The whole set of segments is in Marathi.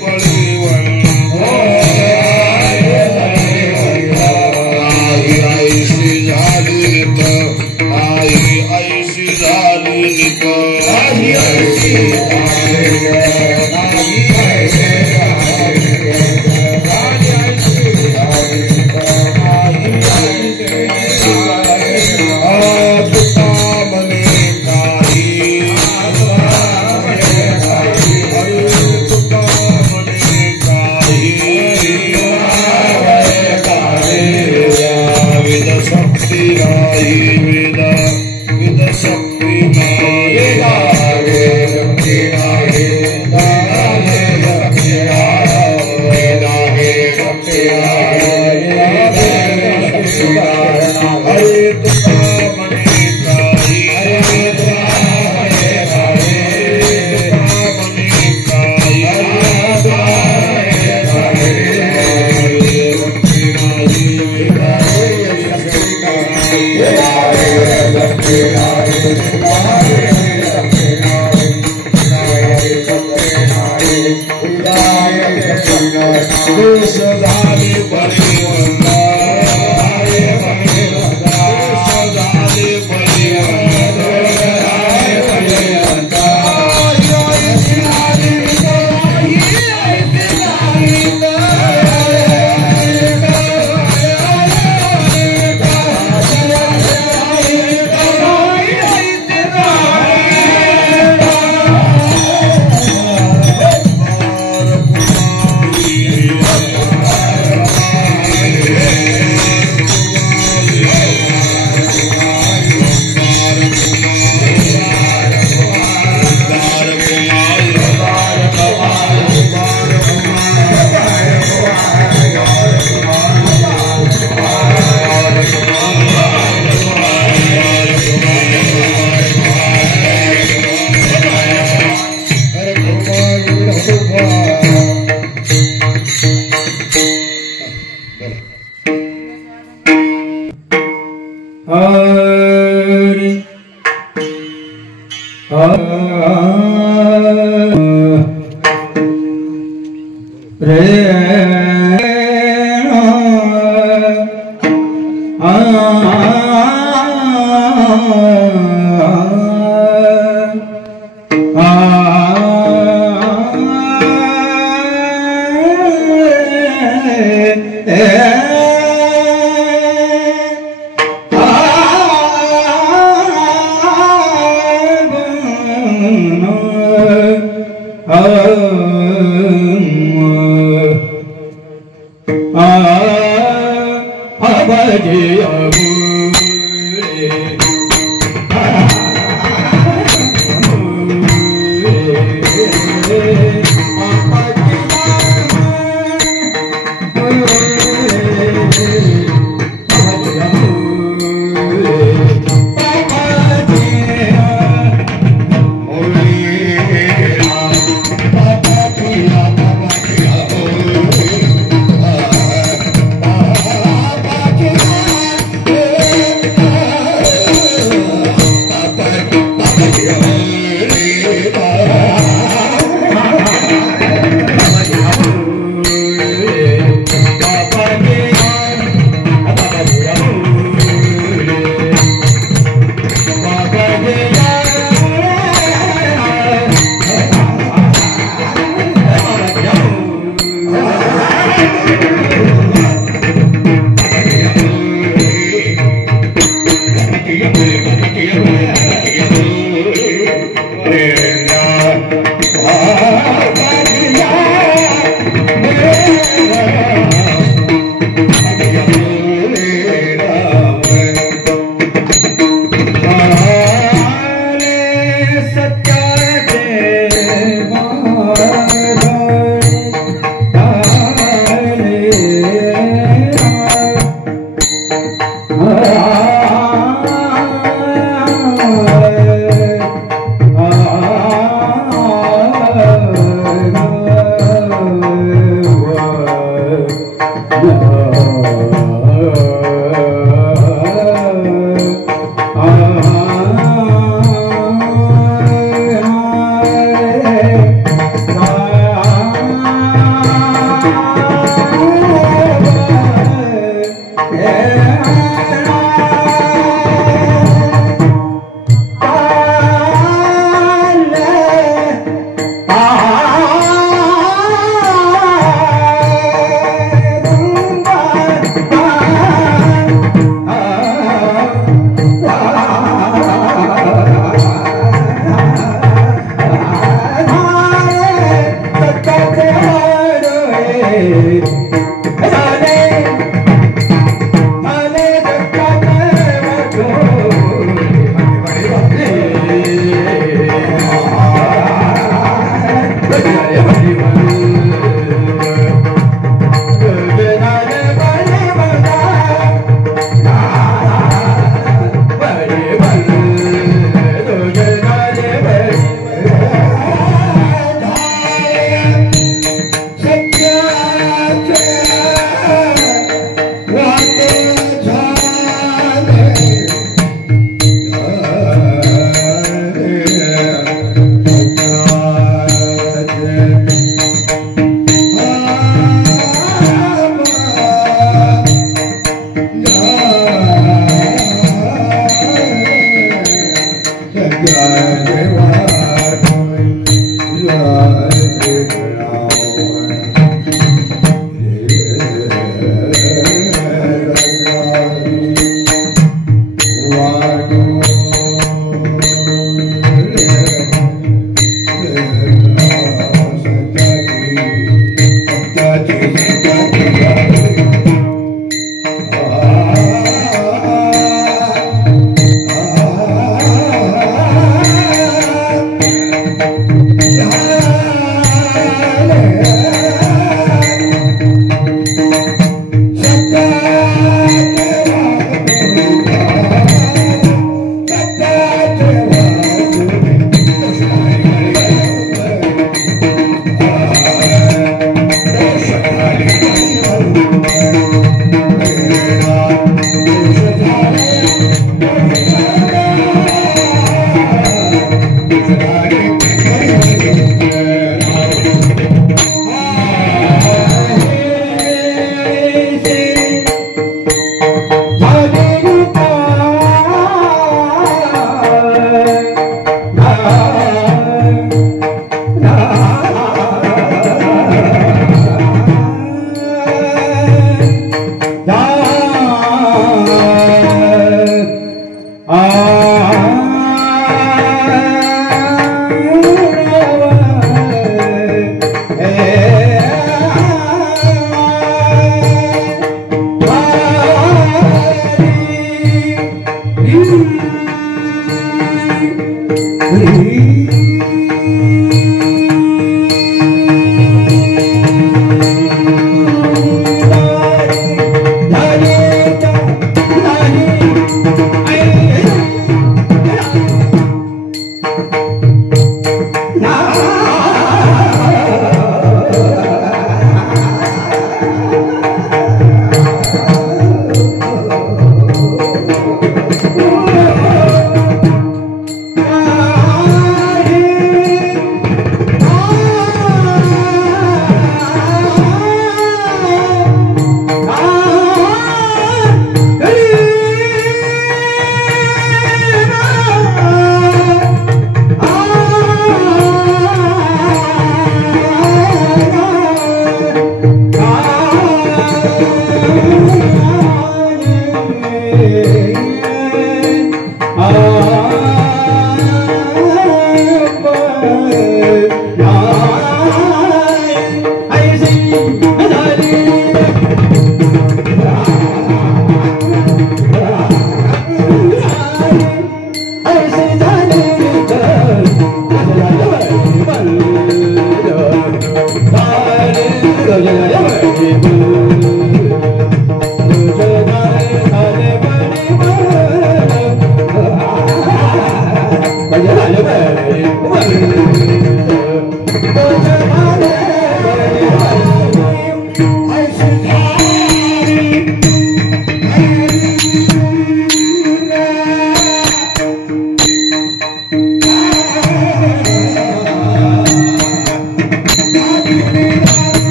बड़े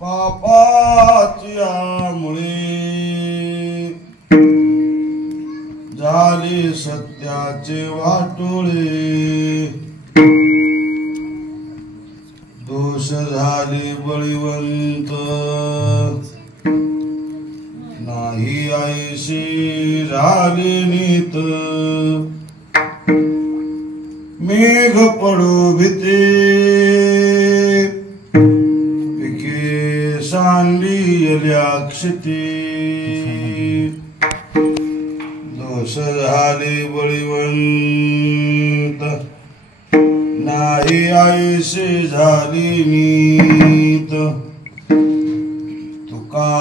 पापाच्यामुळे झाले सत्याचे वाटोळे, दोष झाले बळीवंत नाही आईशी झाले नीत, मेघ पडो भीते पिके सांडियल्या क्षिती, दोष झाले बळीवंत नाही आईशी झाली नीत, तुका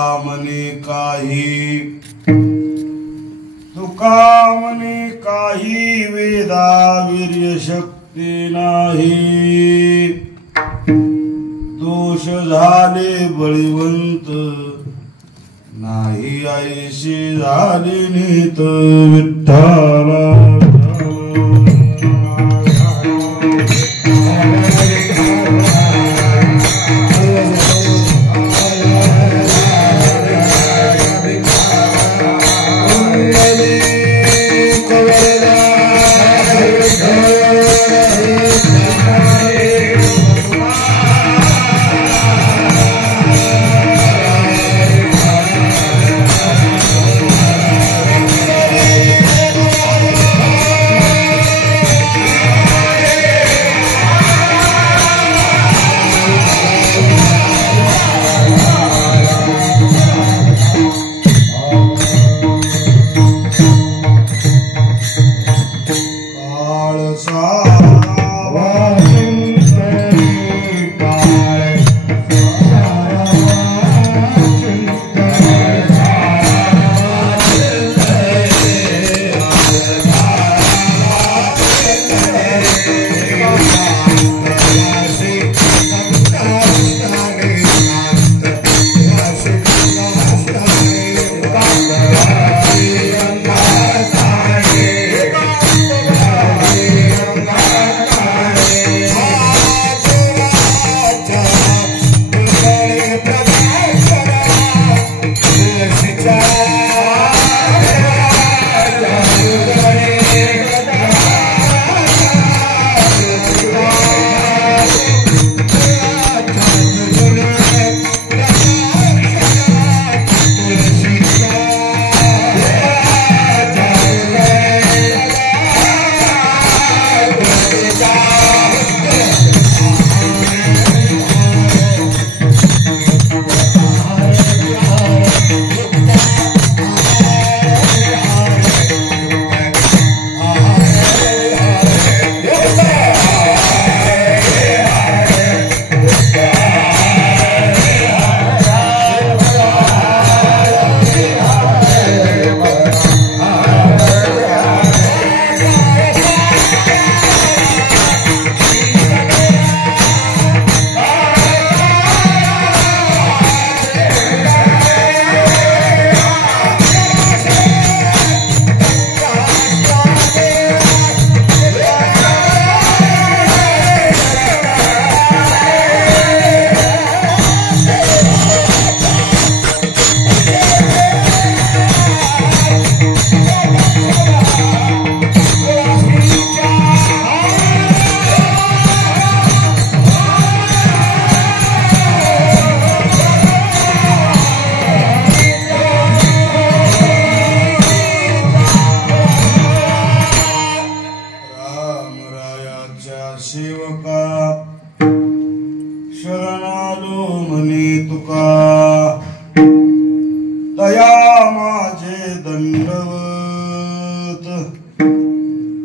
म्हणे काही वेदा वीर्य शक्ती नाही, दोष झाले बळीवंत नाही आईशी झाली नीत, विठ्ठला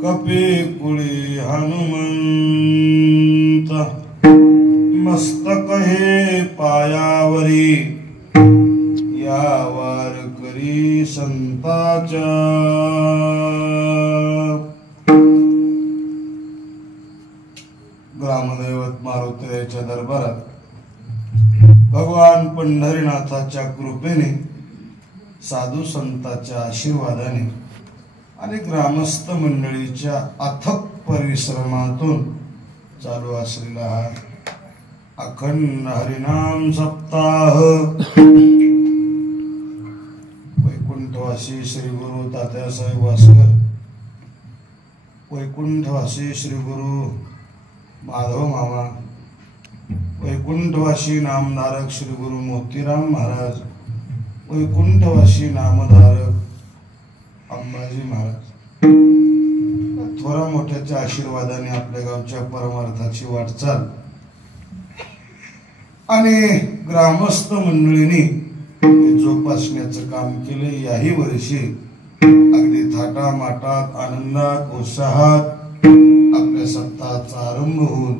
कपी कुळी हनुमंत मस्तक हे पायावरी या वारकरी संताच्या ग्रामदैवत मारुतीच्या दरबारात भगवान पंढरीनाथाच्या कृपेने साधू संतांच्या आशीर्वादाने आणि ग्रामस्थ मंडळीच्या अथक परिश्रमातून चालू असलेला हा अखंड हरिनाम सप्ताह वैकुंठवासी श्री गुरु तात्यासाहेब वासकर, वैकुंठवासी श्री गुरु माधव मामा, वैकुंठवासी नामधारक श्री गुरु मोतीराम महाराज, वैकुंठवासी नामधारक अंबाजी महाराज, थोरा मोठ्याच्या आशीर्वादाने आपल्या गावच्या परमार्थाची वाटचाल आणि ग्रामस्थ मंडळींनी जोपासण्याचं काम केले. याही वर्षी अगदी थाटामाटात आनंदात उत्साहात आपल्या सप्ताहाचा आरंभ होऊन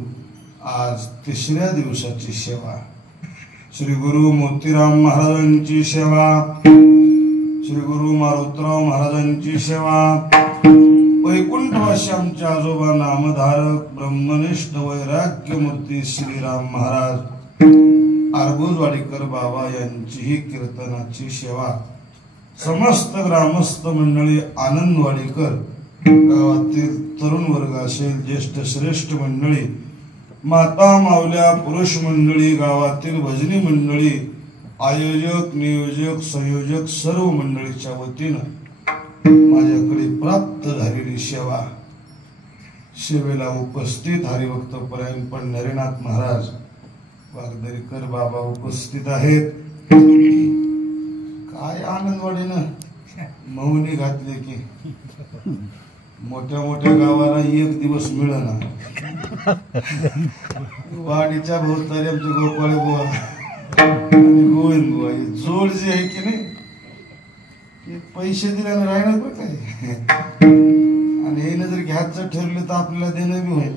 आज तिसऱ्या दिवसाची सेवा, श्री गुरु मोतीराम महाराजांची सेवा, श्री गुरु मारुतराव महाराजांची सेवा, वैकुंठवासी आमचे आजोबा नामधारक ब्रह्मनिष्ठ वैराग्यमूर्ती श्रीराम महाराज आरबुजवाडीकर बाबा यांचीही कीर्तनाची सेवा, समस्त ग्रामस्थ मंडळी आनंदवाडीकर, गावातील तरुण वर्ग असेल, ज्येष्ठ श्रेष्ठ मंडळी, माता मावल्या पुरुष मंडळी, गावातील भजनी मंडळी, आयोजक नियोजक संयोजक सर्व मंडळीच्या वतीनं माझ्याकडे प्राप्त झालेली सेवा, सेवेला उपस्थित हरिभक्त परायण पंढरीनाथ महाराज वागदरीकर बाबा उपस्थित आहेत. काय आनंदवाडीनं मौनी घातले की मोठ्या मोठ्या गावाला एक दिवस मिळेना. वाडीच्या भोवतारी आमचे गोपाळे बुवा आणि गोविंद बुवा जोड जे आहे की नाही, पैसे दिल्याने राहणार बरं काय, आणि हे जर घ्यायचं ठरलं तर आपल्याला देणं बी होईल.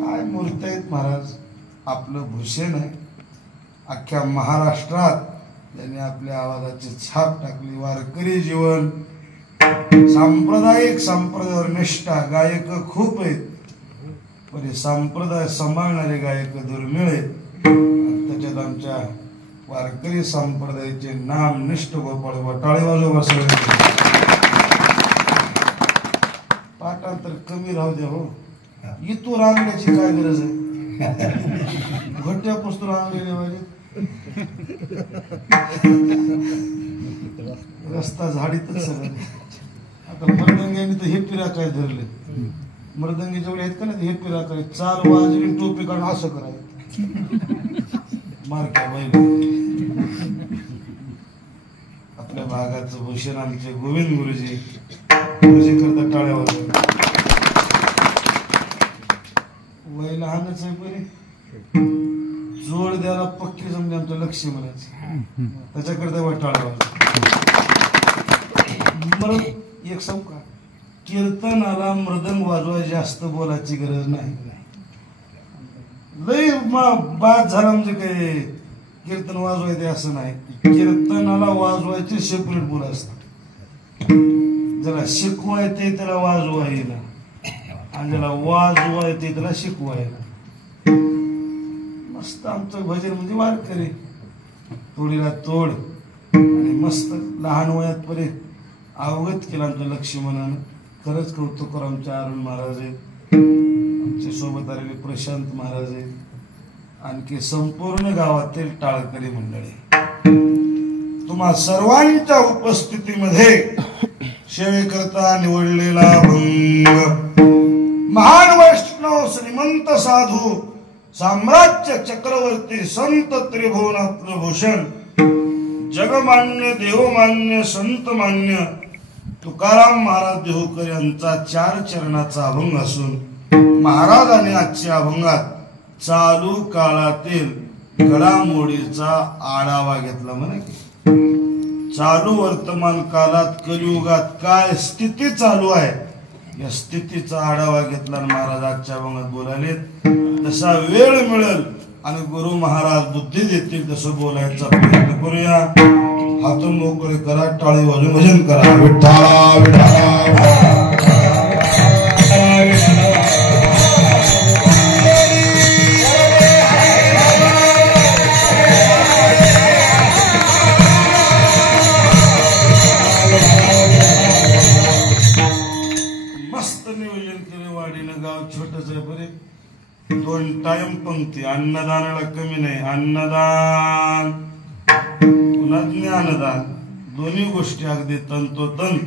काय मूर्त आहेत महाराज, आपलं भूषण आहे. अख्ख्या महाराष्ट्रात त्यांनी आपल्या आवाजाची छाप टाकली. वारकरी जीवन, सांप्रदायिक संप्रदायावर निष्ठा, गायक खूप आहेत पण संप्रदाय सांभाळणारे गायक दुर्मिळ आहेत. त्याच्यात आमच्या वारकरी संप्रदायाचे नाम निष्ठ गोपाळ टाळे वाजव बसले. पाठांतर कमी राहू द्या हो, इथू रांगण्याची काय गरज आहे, घट्या पुस्तक रांगलेले पाहिजे. रस्ता झाडीतच सगळं. आता मृदंग्याने तर हे पिरा काय धरले, मृदंगी जेवढे आहेत का ना हे पिरा काय, चार वाजली टोपी काढून असं करायचं मारक्या बैल. आपल्या भागाचं भूषण आमचे गोविंद गुरुजी पूजे करता टाळ्यावर. वय लहानच आहे पण जोड द्यायला पक्की समजे आमचं लक्ष म्हणायचं, त्याच्याकडे वय टाळ्यावर. मग एक सांगू का, कीर्तनाला मृदंग वाजवाय जास्त बोलायची गरज नाही. लय बाद झाला म्हणजे काय कीर्तन वाजवायचे असं नाही. कीर्तनाला वाजवायचे सेपरेट बोल असतात. ज्याला शिकवायचे त्याला वाजवायला, आणि ज्याला वाजवायचे त्याला शिकवायला. मस्त आमचं भजन म्हणजे वारकरी तोडीला तोड, आणि मस्त लहान वयात परे अवगत केलं आमचं लक्ष्मणानं. खरंच कौतुक करू. आमचे अरुण महाराज आहेत, आमच्या सोबत आलेले प्रशांत महाराज आहेत, आणखी संपूर्ण गावातील टाळकरी मंडळी. तुम्हा सर्वांच्या उपस्थितीमध्ये सेवेकरता निवडलेला भंग महान वैष्णव श्रीमंत साधू साम्राज्य चक्रवर्ती संत त्रिभुवनातलं भूषण जगमान्य देवमान्य संतमान्य तुकाराम महाराज देहूकर यांचा 4 चरणाचा अभंग असून महाराजांनी आजच्या अभंगात चालू काळातील घडामोडीचा आढावा घेतला. म्हणे चालू वर्तमान काळात कलियुगात काय स्थिती चालू आहे या स्थितीचा आढावा घेतला. महाराज आजच्या अभंगात बोलाले. जसा वेळ मिळेल आणि गुरु महाराज बुद्धी देतील तसं बोलायचा प्रयत्न करूया. हातून मोकळे करा, टाळी वाजून भजन करा. विठ्ठल विठ्ठल मस्त नियोजन केले. वाडीनं गाव छोटच आहे बरे. 2 टाइम पंक्ती, अन्नदानाला कमी नाही. अन्नदान पुन्हा ज्ञानदान, दोन्ही गोष्टी अगदी तंतोतंत.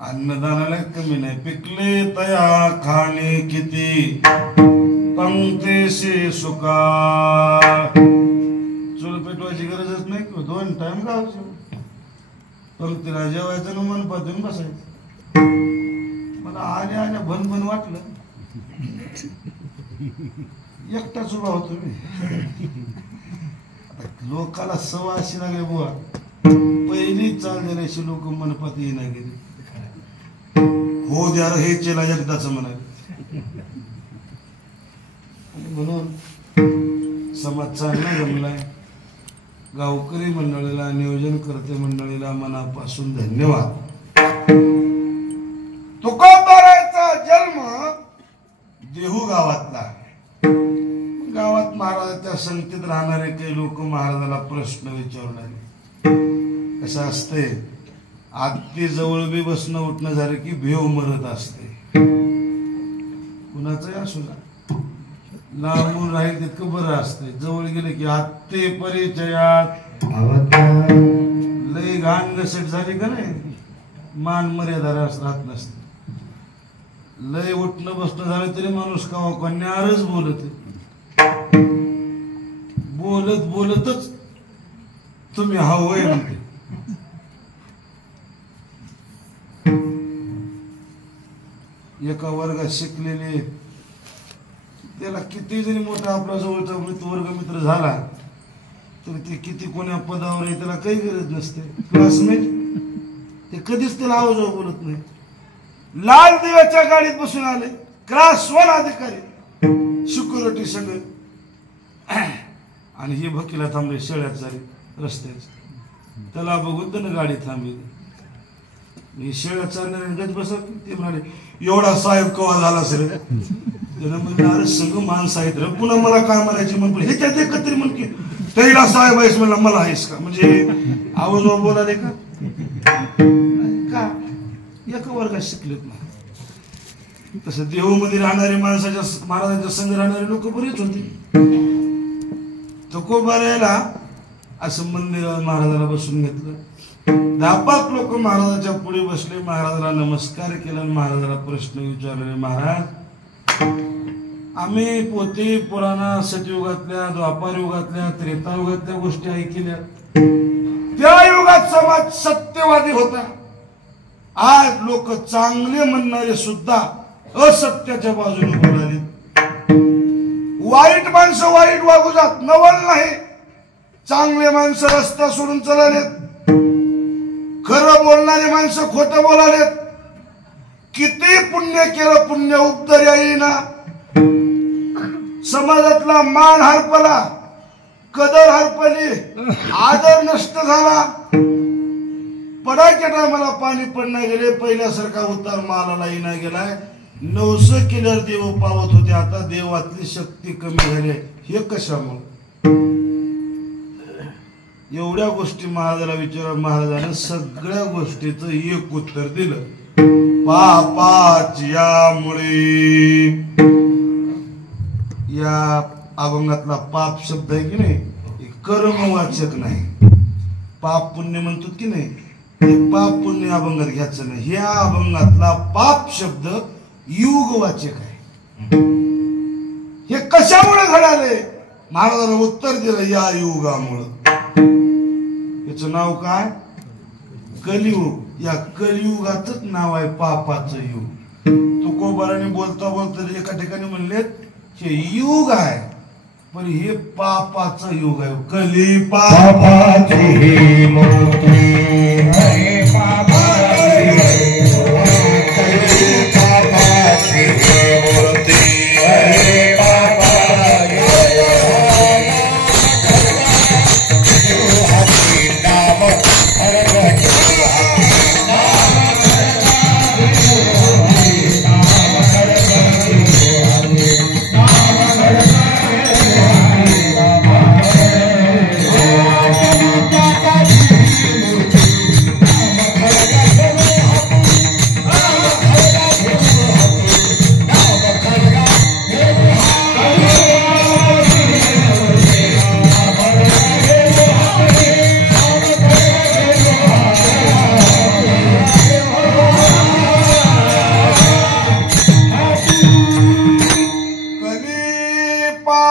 अन्नदानाला कमी नाही. पिकले तया खाणे किती, पंक्तीशी सुका. चूल पेटवायची गरजच नाही किंवा 2 टाइम गावचं. पंक्तीला जेवायचं ना मन पाहून बसायचं. मला आल्या आल्या भनभन वाटलं, एकटाच उभा होतो मी. लोकाला सवय अशी लागली बुवा, पहिली चाल देण्याशी लोक मनपात येईना गेले. हो द्या हे चेला एकदाच म्हणाले. म्हणून समाज चांगला जमलाय. गावकरी मंडळीला, नियोजनकर्ते मंडळीला मनापासून धन्यवाद. तुकोबाराचा जन्म देहू गावातला. गावात महाराजाच्या संगतीत राहणारे काही लोक महाराजाला प्रश्न विचारू लागले. कसं असते, आत्ती जवळ बी बसणं उठणं झालं की भेव मरत असते. कुणाचंही असू ना, लांबून राहील तितकं बरं असते. जवळ गेले की आत्ते परिचयात लय घाण गसट झाली का नाही, मान मर्यादा राहत नसते. लय उठणं बसणं झालं तरी माणूस कावा कन्यारच बोलत. बोलत बोलतच तुम्ही हवंय म्हणते. एका वर्गात शिकलेले, त्याला किती जरी मोठा आपला जवळचा वर्गमित्र झाला तर ते किती कोण्या पदावर आहे त्याला काही गरज नसते. क्लासमेट ते कधीच त्याला आवाज बोलत नाही. लाल दिव्याच्या गाडीत बसून आले, क्लास 1 अधिकारी सिक्युरिटी संघ, आणि हे भकीला थांबले शेळ्यात झाले रस्त्याच. त्याला बघून त्यानं गाडी थांबली. मी शेळ्यात चालणारे गज बसत. ते म्हणाले एवढा साहेब कवा झाला सर. त्यानं म्हणलं अरे सगळं माणसं आहेत रे, पुन्हा मला काय म्हणायचे म्हणून ह्याच्यात एकत्र म्हण की तैला साहेब आहेस म्हणलं मला आहेस का, म्हणजे आवाज बोलाले का. एका वर्गात शिकलेत ना. तसं देहूमध्ये राहणारे माणसाच्या महाराजांच्या संघ राहणारे लोक बरेच होते. तुकोबारायला असं मंदिरात महाराजाला बसून घेतलं. 10-5 लोक महाराजाच्या पुढे बसले. महाराजाला नमस्कार केला. महाराजाला प्रश्न विचारले. महाराज, आम्ही पोथी पुराणा सतयुगातल्या, द्वापार युगातल्या, त्रेतायुगातल्या गोष्टी ऐकल्या. त्या युगात समाज सत्यवादी होता. आज लोक चांगले म्हणणारे सुद्धा असत्याच्या बाजूने बोलाले. वाईट माणसं वाईट वागू जात, नवल नाही. चांगले माणसं रस्ता सोडून चाललेत. खरं बोलणारी माणसं खोटं बोलालेत. किती पुण्य केलं, पुण्य उपदर्या येईना. समाजातला मान हरपला, कदर हरपली, आदर नष्ट झाला. पडायच्या टायमाला पाणी पडणार गेले. पहिल्यासारखा उतार मालाला येईना गेलाय. 900 किलर देव पावत होते, आता देवातली शक्ती कमी झाली. हे कशामुळे? एवढ्या गोष्टी महाराजाला विचार. महाराजानं सगळ्या गोष्टीचं एक उत्तर दिलं. पापाच्यामुळे. या अभंगातला पाप शब्द आहे की नाही, कर्मवाचक नाही. पाप पुण्य म्हणतो की नाही, ते पाप पुण्य अभंगात घ्यायचं नाही. ह्या अभंगातला पाप शब्द युगवाचक आहे. हे कशामुळे घडाले? महाराजांना उत्तर दिलं, या युगामुळं. याचं नाव काय? कलियुग. या कलियुगाचंच नाव आहे पापाचं युग. तुकोबाराने बोलता बोलता एका ठिकाणी म्हणलेत हे युग आहे, पण हे पापाचं युग आहे. कली पापाची मूर्ती.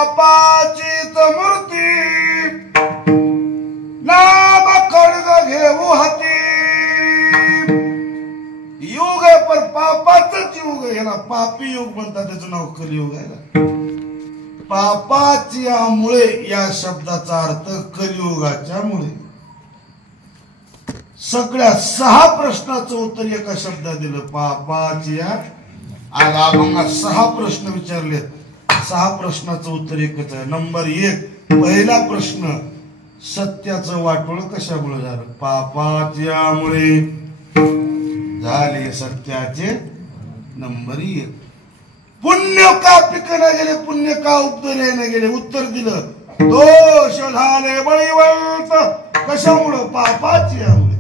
पापाचीच मूर्ती नाम खड्ग घेऊ हाती युग आहे पण पापाचंच युग आहे. याला पापी युग म्हणतात, त्याचं नाव कलियुग आहे. पापाच्यामुळे या शब्दाचा अर्थ कलियुगाच्या मुळे. सगळ्या 6 प्रश्नाचं उत्तर एका शब्दात दिलं, पापाच्या. आज आपण 6 प्रश्न विचारले, 6 प्रश्नाचं उत्तर एकच आहे. नंबर 1, पहिला प्रश्न, सत्याचं वाटोळ कशामुळे झालं? पापाच्यामुळे झाले सत्याचे. नंबर 1, पुण्य का पिकणं गेले, पुण्य का उपदरे न गेले? उत्तर दिलं, दोष झाले बळीवंत कशामुळं? पापाच्यामुळे.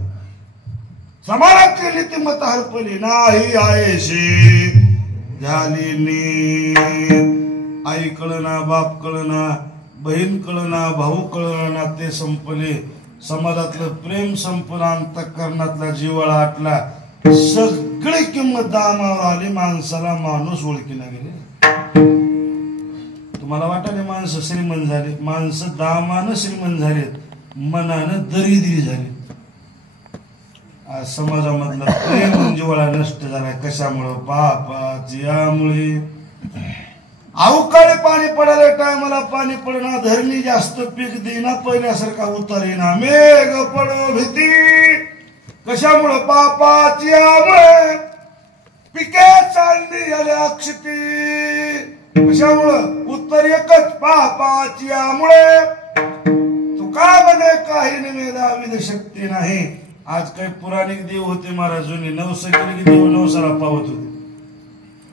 समाजाची नीतिमत्ता हरपली नाही आयशी झाली नीत. आई कळना, बाप कळना, बहीण कळना, भाऊ कळना, नाते संपले. समाजातलं प्रेम संपलं, अंतःकरणातला जिव्हाळा आटला. सगळी किंमत दामावर आली, माणसाला माणूस ओळखीला गेले. तुम्हाला वाटायला माणसं श्रीमंत झाले? माणसं दामानं श्रीमंत झालेत, मनानं दरिद्री झाली. आज समाजामधला प्रेम जिव्हाळा नष्ट झालाय. कशामुळं? पापाच्यामुळे. अवकाळी पाणी पडायला टायमाला पाणी पडणार, धरणी जास्त पीक देईना, पहिल्यासारखा उतार येणार, मेघ पडो भीती. कशामुळं? पापाच्यामुळे. पिके चालली झाल्या अक्षती. कशामुळं? उत्तर एकच, पापाच्यामुळे. तुका म्हणे काही निवेदा विध शक्ती नाही. आज काही पुराणिक देव होते महाराज जुने, नवस केले की देव नवसाला पावत होते.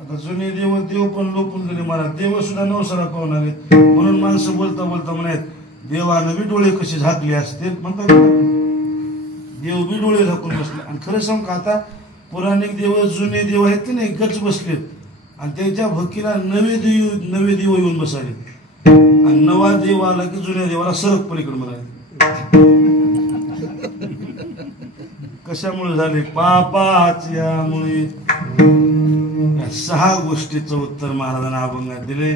आता जुने देव पण लोपून गेले महाराज, देव सुद्धा नवसाला पावणार आहेत. म्हणून माणसं बोलता बोलता म्हणत, देवानं बी डोळे कसे झाकले असते म्हणतात, देव बी डोळे झाकून बसले. आणि खरं सांग का, आता पुराणिक देव जुने देव आहेत की नाही, गच बसलेत आणि त्याच्या भक्तीला नवे देव येऊन बसाले. आणि नवा देव आला की जुन्या देवाला सरक पलीकडे म्हणाले. कशामुळे झाले? पापाच्यामुळे. 6 गोष्टीचं उत्तर महाराजांना अभंगात दिले.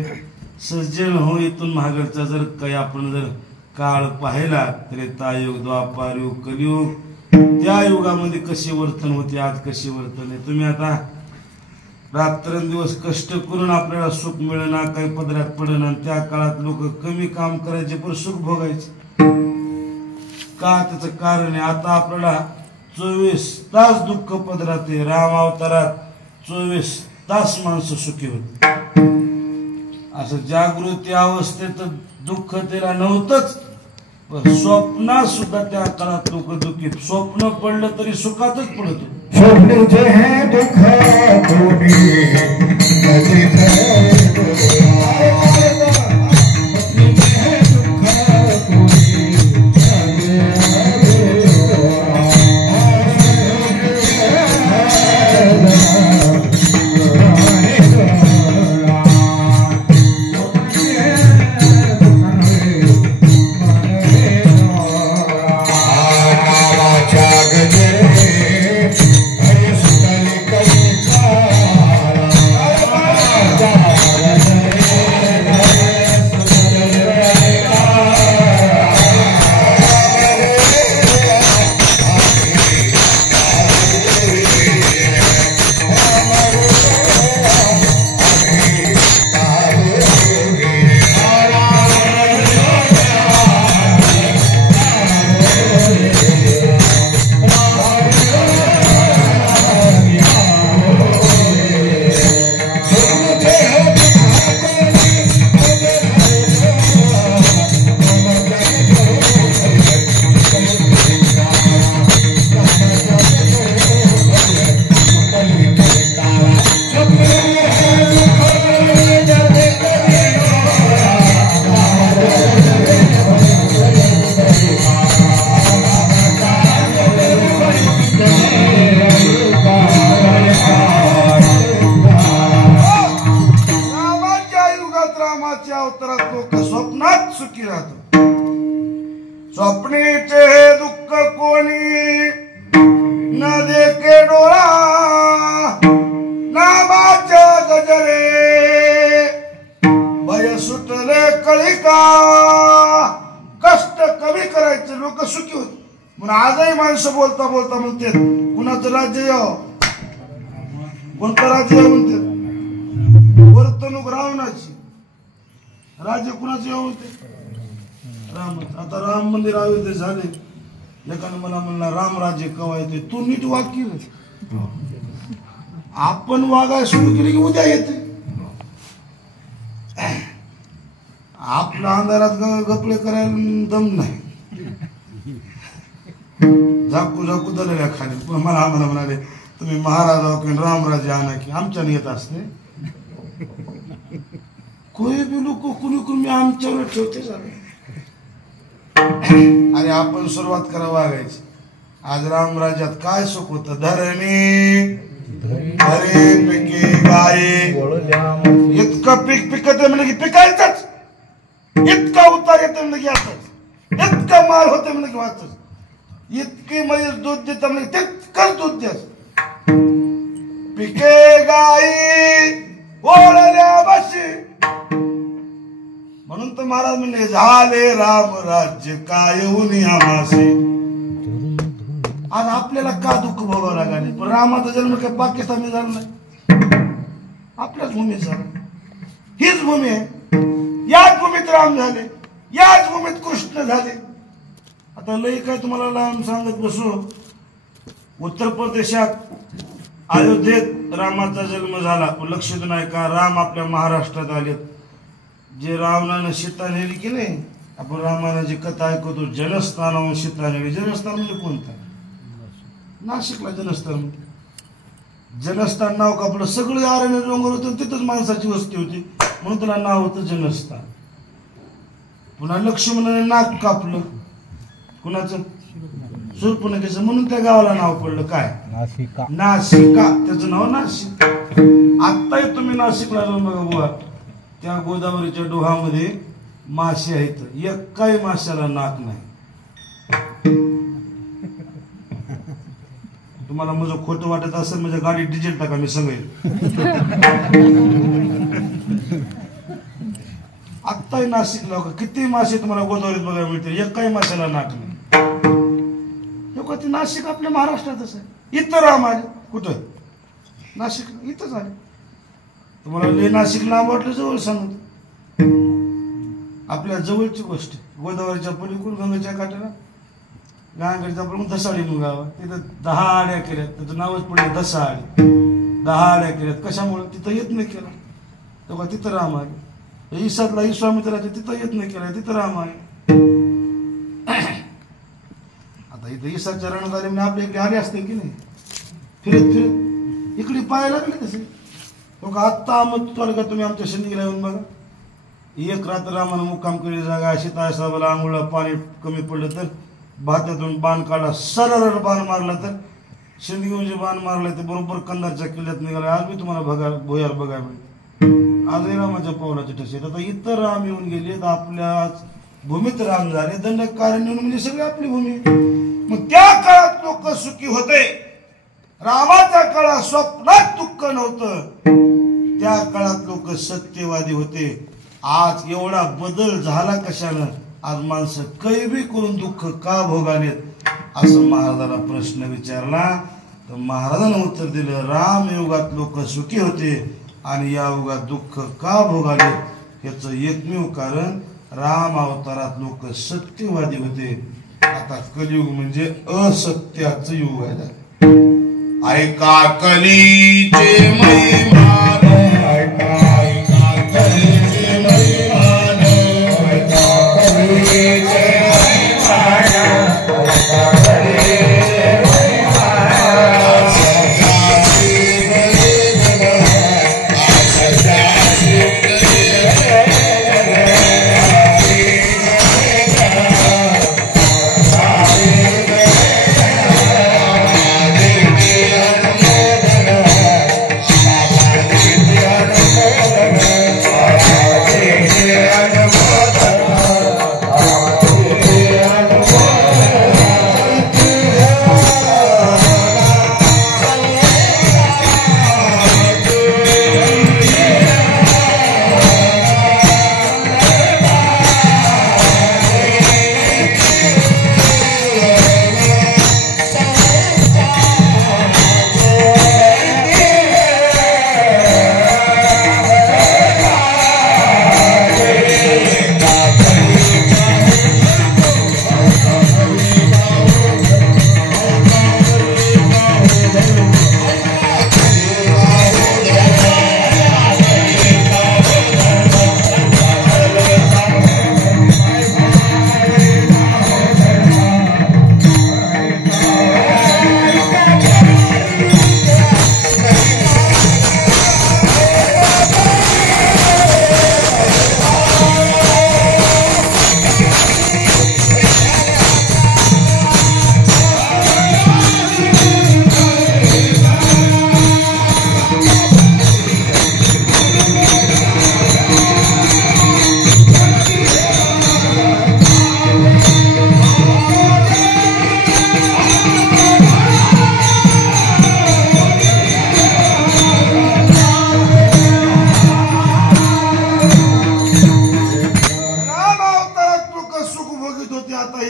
सज्जन हो, इथून महागडचा जर काही आपण जर काळ पाहिला, त्रेतायुग, द्वापारयुग, कलियुग, त्या युगामध्ये कसे वर्तन होते, आज कसे वर्तन आहे. तुम्ही आता रात्रंदिवस कष्ट करून आपल्याला सुख मिळेना, काही पदरात पडेना. त्या काळात लोक कमी काम करायचे पण सुख भोगायचे. का? त्याचं कारण आहे, आता आपल्याला 24 तास दुःख पदरात आहे. राम अवतारात 24 तास माणसं सुखी होती. असं जागृती अवस्थेत दुःख त्याला नव्हतंच, पण स्वप्नात सुद्धा त्या काळात लोक दुःखी. स्वप्न पडलं तरी सुखातच पडत होतं. स्वप्नीचे दुःख कोणी न देखे डोळा, नामाच्या गजरे भय सुटले कळी का कष्ट कमी करायचे लोक सुखी होते. म्हणून आजही माणसं बोलता बोलता म्हणते कुणाचं राज्य यावं, कोणतं राज्य यावं म्हणते, वर्तणूक रावणाची. राज्य कुणाचं यावं म्हणते, राम. आता राम मंदिर अयोध्ये झाले, एकाने मला म्हणला राम राज्य कवा येते. तू नीट वाक्य रे, आपण वागायला सुरू केली की उद्या येते. आपल्या अंधारात गपळे करायला दम नाही. झाकू झाकू दलेल्या खाली. पण मला आम्हाला म्हणाले तुम्ही महाराज आहो की रामराजे आणा की आमच्याने येत असते. कोणी बी लोक कुणी कुणी आमच्यावर ठेवते झाले. अरे आपण सुरुवात करा वागायची. आज रामराज्यात काय सुख होत, धरणी धरे पिके गाये. इतकं पीक पिकत म्हणजे की पिकायचंच, इतका उतार येते म्हणजे की यातच, इतका माल होते म्हणजे की वाचच, इतकी म्हैस दूध देत म्हणजे तितकंच दूध द्यास. पिके गाई ओळल्या बशी. म्हणून तर महाराज म्हणले झाले राम राज्य काय उनी आमासे. आज आपल्याला का दुःख भोगावं लागले, पण रामाचा जन्म काही पाकिस्तानी झाला नाही, आपल्याच भूमीत झाला. हीच भूमी आहे, याच भूमीत राम झाले, याच भूमीत कृष्ण झाले. आता लई काय तुम्हाला लांब सांगत बसू. उत्तर प्रदेशात अयोध्येत रामाचा जन्म झाला. लक्षात नाही का, राम आपल्या महाराष्ट्रात आलेत. जे रावणानं सीता नेली की नाही, आपण रामानं जी कथा ऐकतो जनस्थानावरून सीता नेली. जनस्थान म्हणजे कोणतं, नाशिकला जनस्थान. जनस्थान नाव कापलं, सगळं आरण्य डोंगर होतं, तिथंच माणसाची वस्ती होती म्हणून त्याला नाव होतं जनस्थान. पुन्हा लक्ष्मणाने नाक कापलं, कुणाचं, शूर्पणखेचं, म्हणून त्या गावाला नाव पडलं काय, नाशिका. नाशिका, त्याचं नाव नाशिक. आत्ताही तुम्ही नाशिकला जाऊन बघा बुवा, त्या गोदावरीच्या डोहामध्ये मासे आहेत, एक काही माशाला नाक नाही. तुम्हाला माझं खोटं वाटत असेल म्हणजे गाडी डिझेल टाका, मी सांगेल. आत्ताही नाशिकला किती मासे तुम्हाला गोदावरीत बघायला मिळतील, एक काही माशाला नाक नाही. ते नाशिक आपल्या महाराष्ट्रातच आहे. इथं राम आले कुठं, नाशिक, इथंच आले. तुम्हाला लय नाशिक लांब वाटलं, जवळ सांगतो. आपल्या जवळची गोष्ट, गोदावरीच्या पलीकडून गंगेच्या काठाला गांगडीचा प्रमुख धसाडी म्हणून गाव, तिथं 10 आड्या केल्यात. त्याचं नावच पडलं धसाडी. 10 आड्या केल्यात. कशामुळे, तिथं यत्न केला तेव्हा तिथं राम आले. ईसातला ईश्वामित्राच्या तिथं यत्न केला, तिथं राम आले. आता इथं ईसाच्या रणात आले म्हणजे आपल्या इकडे आले असते की नाही, फिरत फिरत इकडे पाहायला लागले तसे. बघा आत्ता मग का तुम्ही आमच्या शिंदगीला येऊन बघा, एक रात्र रामानं मुक्काम केली जागा. सीतासाहेबाला आंघोळला पाणी कमी पडलं तर भात्यातून बाण काढला, सरळ बाण मारला तर शिंदगीहून जे बाण मारलं ते बरोबर कंधारच्या किल्ल्यात निघाला. आज मी तुम्हाला भोयार बघायला मिळते. आजही रामाच्या पावलाचे ठसे. आता इतर राम येऊन गेले, तर आपल्याच भूमीत राम झाले. दंडकारण्य म्हणजे सगळी आपली भूमी. मग त्या काळात लोक सुखी होते. रामाच्या काळात स्वप्नात दुःख नव्हतं. त्या काळात लोक सत्यवादी होते. आज एवढा बदल झाला कशानं? आज माणसं कैबी करून दुःख का भोगालेत, असं महाराजाला प्रश्न विचारला. तर महाराजांनी उत्तर दिलं, राम युगात लोक सुखी होते आणि या युगात दुःख का भोगालेत याचं एकमेव कारण राम अवतारात लोक सत्यवादी होते. आता कलियुग म्हणजे असत्याचं युग आहे. ऐका कलीचे महिमान, ऐका कलीचे महिमान, ऐका कलीचे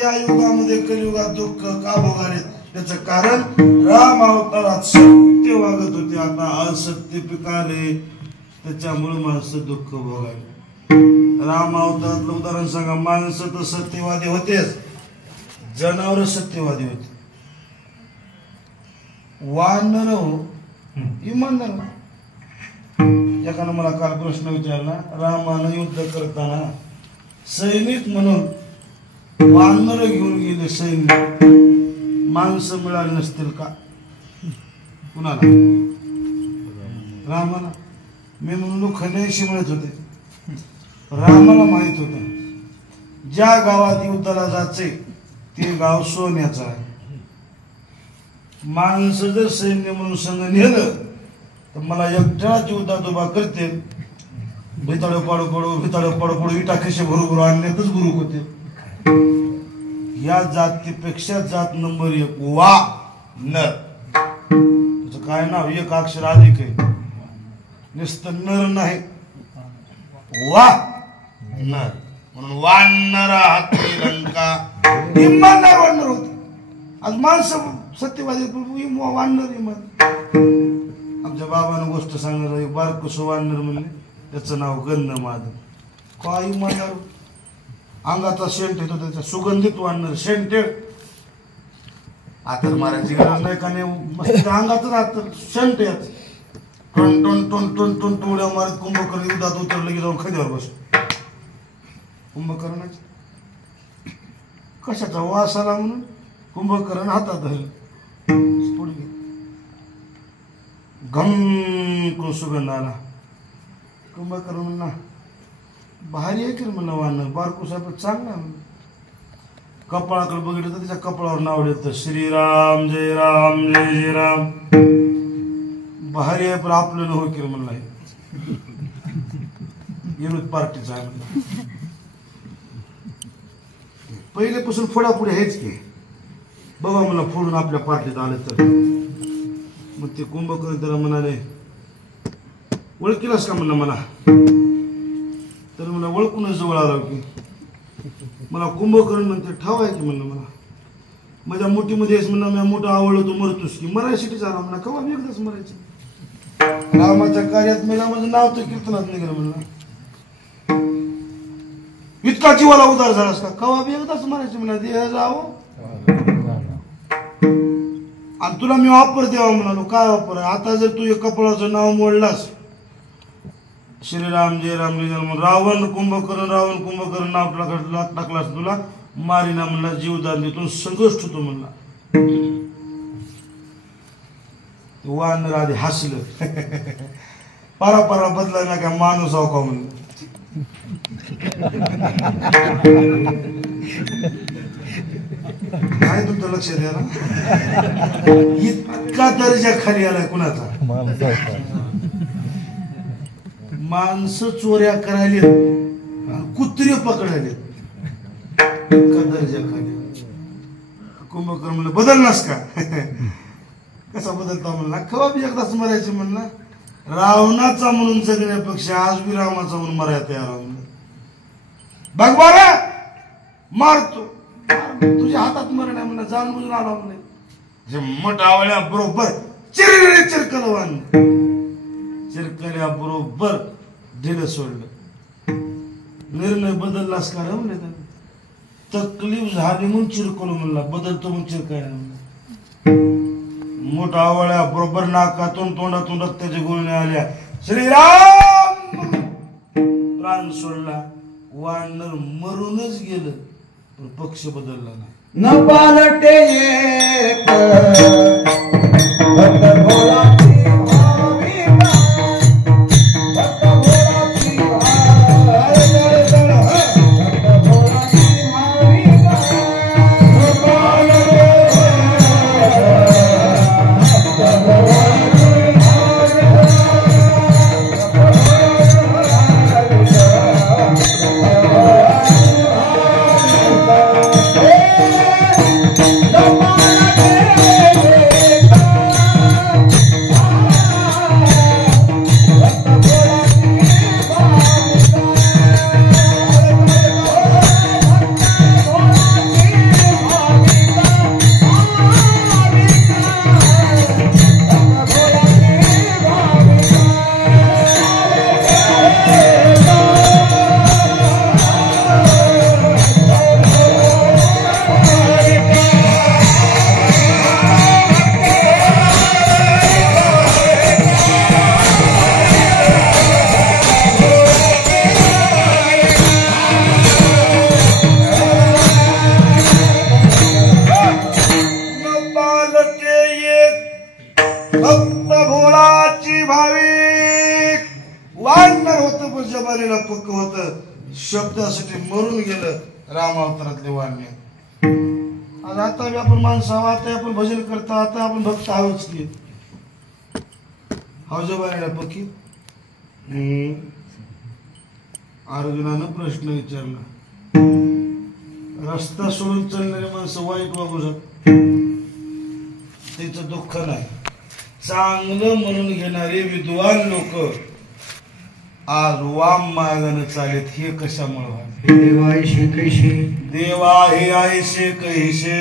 या युगामध्ये कलियुगात दुःख का भोगाले त्याचं कारण राम अवतारात सत्य वागत होते, आता असत्य पिकाले त्याच्यामुळे माणसं दुःख भोगाले. राम अवतारातलं उदाहरण सांगा. माणसं तर सत्यवादी होतेच, जनावर सत्यवादी होते. वानर इमानदार. एकानं मला काल प्रश्न विचारला, रामानं युद्ध करताना सैनिक म्हणून वानर घेऊन गेले सैन्य, माणसं मिळाली नसतील का? कुणाला? रामाला. मी म्हणलो खनेशी मिळत होते. रामाला माहित होत ज्या गावात युद्धाला जायचे ते गाव सोन्याचं आहे. माणसं जर सैन्य म्हणून संघ नेलं तर मला एकट्याच युद्धात उभा करते. भिताळ पडू इटा खिशे भरू आणण्यातच गुरु होते. या जातीपेक्षा जात नंबर 1 वा नर. त्याचं काय नाव? एक अक्षर अधिक आहे. नुसतं नर नाही, वा नर म्हणून वानर हाती लंका. इमानदार वानर होते. आज माणसं सत्यवादी वानर इमान. आमच्या बाबानं गोष्ट सांगणार, एक बारकुस वानर म्हणले, त्याचं नाव गंधमाधव. काय इमानदार, अंगाचा सेंट येतो त्याचा, सुगंधित वानर सेंटेड. आता मारायची गरज नाही का? नाही मस्त अंगातच आता सेंट याच. टोन टोन टोन टोन टोन टोड्या मारत कुंभकर्ण युद्धात उतरलं की जाऊन खांद्यावर बस. कुंभकर्णाची कशाचा वास आला म्हणून कुंभकर्ण हातात धरलं, घम सुगंध आला. कुंभकर्ण म्हणला भारी आहे की म्हणलं वानर, बारकू साहेब चांगला. कपाळाकडे बघितलं तर त्याच्या कपाळावर नाव लिहिलं श्रीराम जय राम जय जय राम. भारी आहे पण आपलं न हो की म्हणला, विरोध पार्टीचा आहे म्हणला. पहिलेपासून फोडापुढे हेच की बघा मला फोडून आपल्या पार्टीत आलं तर. मग ते कुंभकर्ण त्याला म्हणाले ओळखीलास का म्हणलं मला? तर मला ओळखूनच जवळ आला की मला कुंभकर्ण म्हणते ठाव आहे की म्हणलं मला माझ्या मोठीमध्ये म्हणलं मी मोठं आवडलं तू मरतोस की मरायसाठी झाला म्हणा. कवा मी एकदाच मरायची रामाच्या कार्यात मी रामाचं नाव तर कीर्तनात निघालं म्हणलं. इतका जीवाला उदार झालास का? कवा बी एकदाच मरायची म्हणा. देह जावं आणि तुला मी वापर द्यावा म्हणालो. काय वापर आहे? आता जर तू कपाळाचं नाव मोडलास श्रीराम जय राम जय राम, रावण कुंभकर्ण नाव टाकलास तुला मारीना म्हणला, जीवदान देतो संघर्ष होतो म्हणला. वानर आधी हसलं. पारा बदला ना काय माणूस आहो का म्हणलं. काय तुमचं लक्ष द्या ना, इतका दर्जा खाली आलाय कुणाचा? माणसं चोऱ्या करायला कुत्रे पकडायले, इतका दर्जा खाली. कुंभकर्ण म्हणलं बदललास का? कसा बदलता म्हणला? कवा बी एकदाच मरायचे म्हणला. रावणाचा म्हणून जगण्यापेक्षा आज बी रामाचा म्हणून मरायला तयार म्हणलं. भगवाना मारतो तुझ्या हातात मरण आहे म्हणलं, जाण बुजून आला म्हणले. जे मोठावळ्या बरोबर चिरकलवान चिरकल्या बरोबर ढिलं सोडलं. निर्णय बदललास का रे म्हणले त्याने. तकलीफ झाली म्हणून चिरकलो म्हणला, बदलतो म्हणून चिरकायला म्हणला. मोठा आवळ्या बरोबर नाकातून तोंडातून रक्ताच्या गुळण्या आल्या. श्रीराम प्राण सोडला. वानर मरूनच गेलं पण पक्ष बदलला नाही. न पालटे एक भक्त भोळाची भाविका, भक्त भोळाची भाविका. शब्दासाठी मरून गेलं रामावतारातले वाण्य. आज आता बी आपण माणसं आहोत, आता आपण भजन करता, आता आपण भक्त आहोत की हौजबाईला पकी. अर्जुनानं प्रश्न विचारला, रस्ता सोडून चालणारी माणसं वाईट वागू शकतात, त्याचं दुःख नाही. चांगलं म्हणून घेणारे विद्वान लोक आज वाम मार्गाने चालेत. हे कशामुळे? देवायशी कैशी देवा हे आयशे कैसे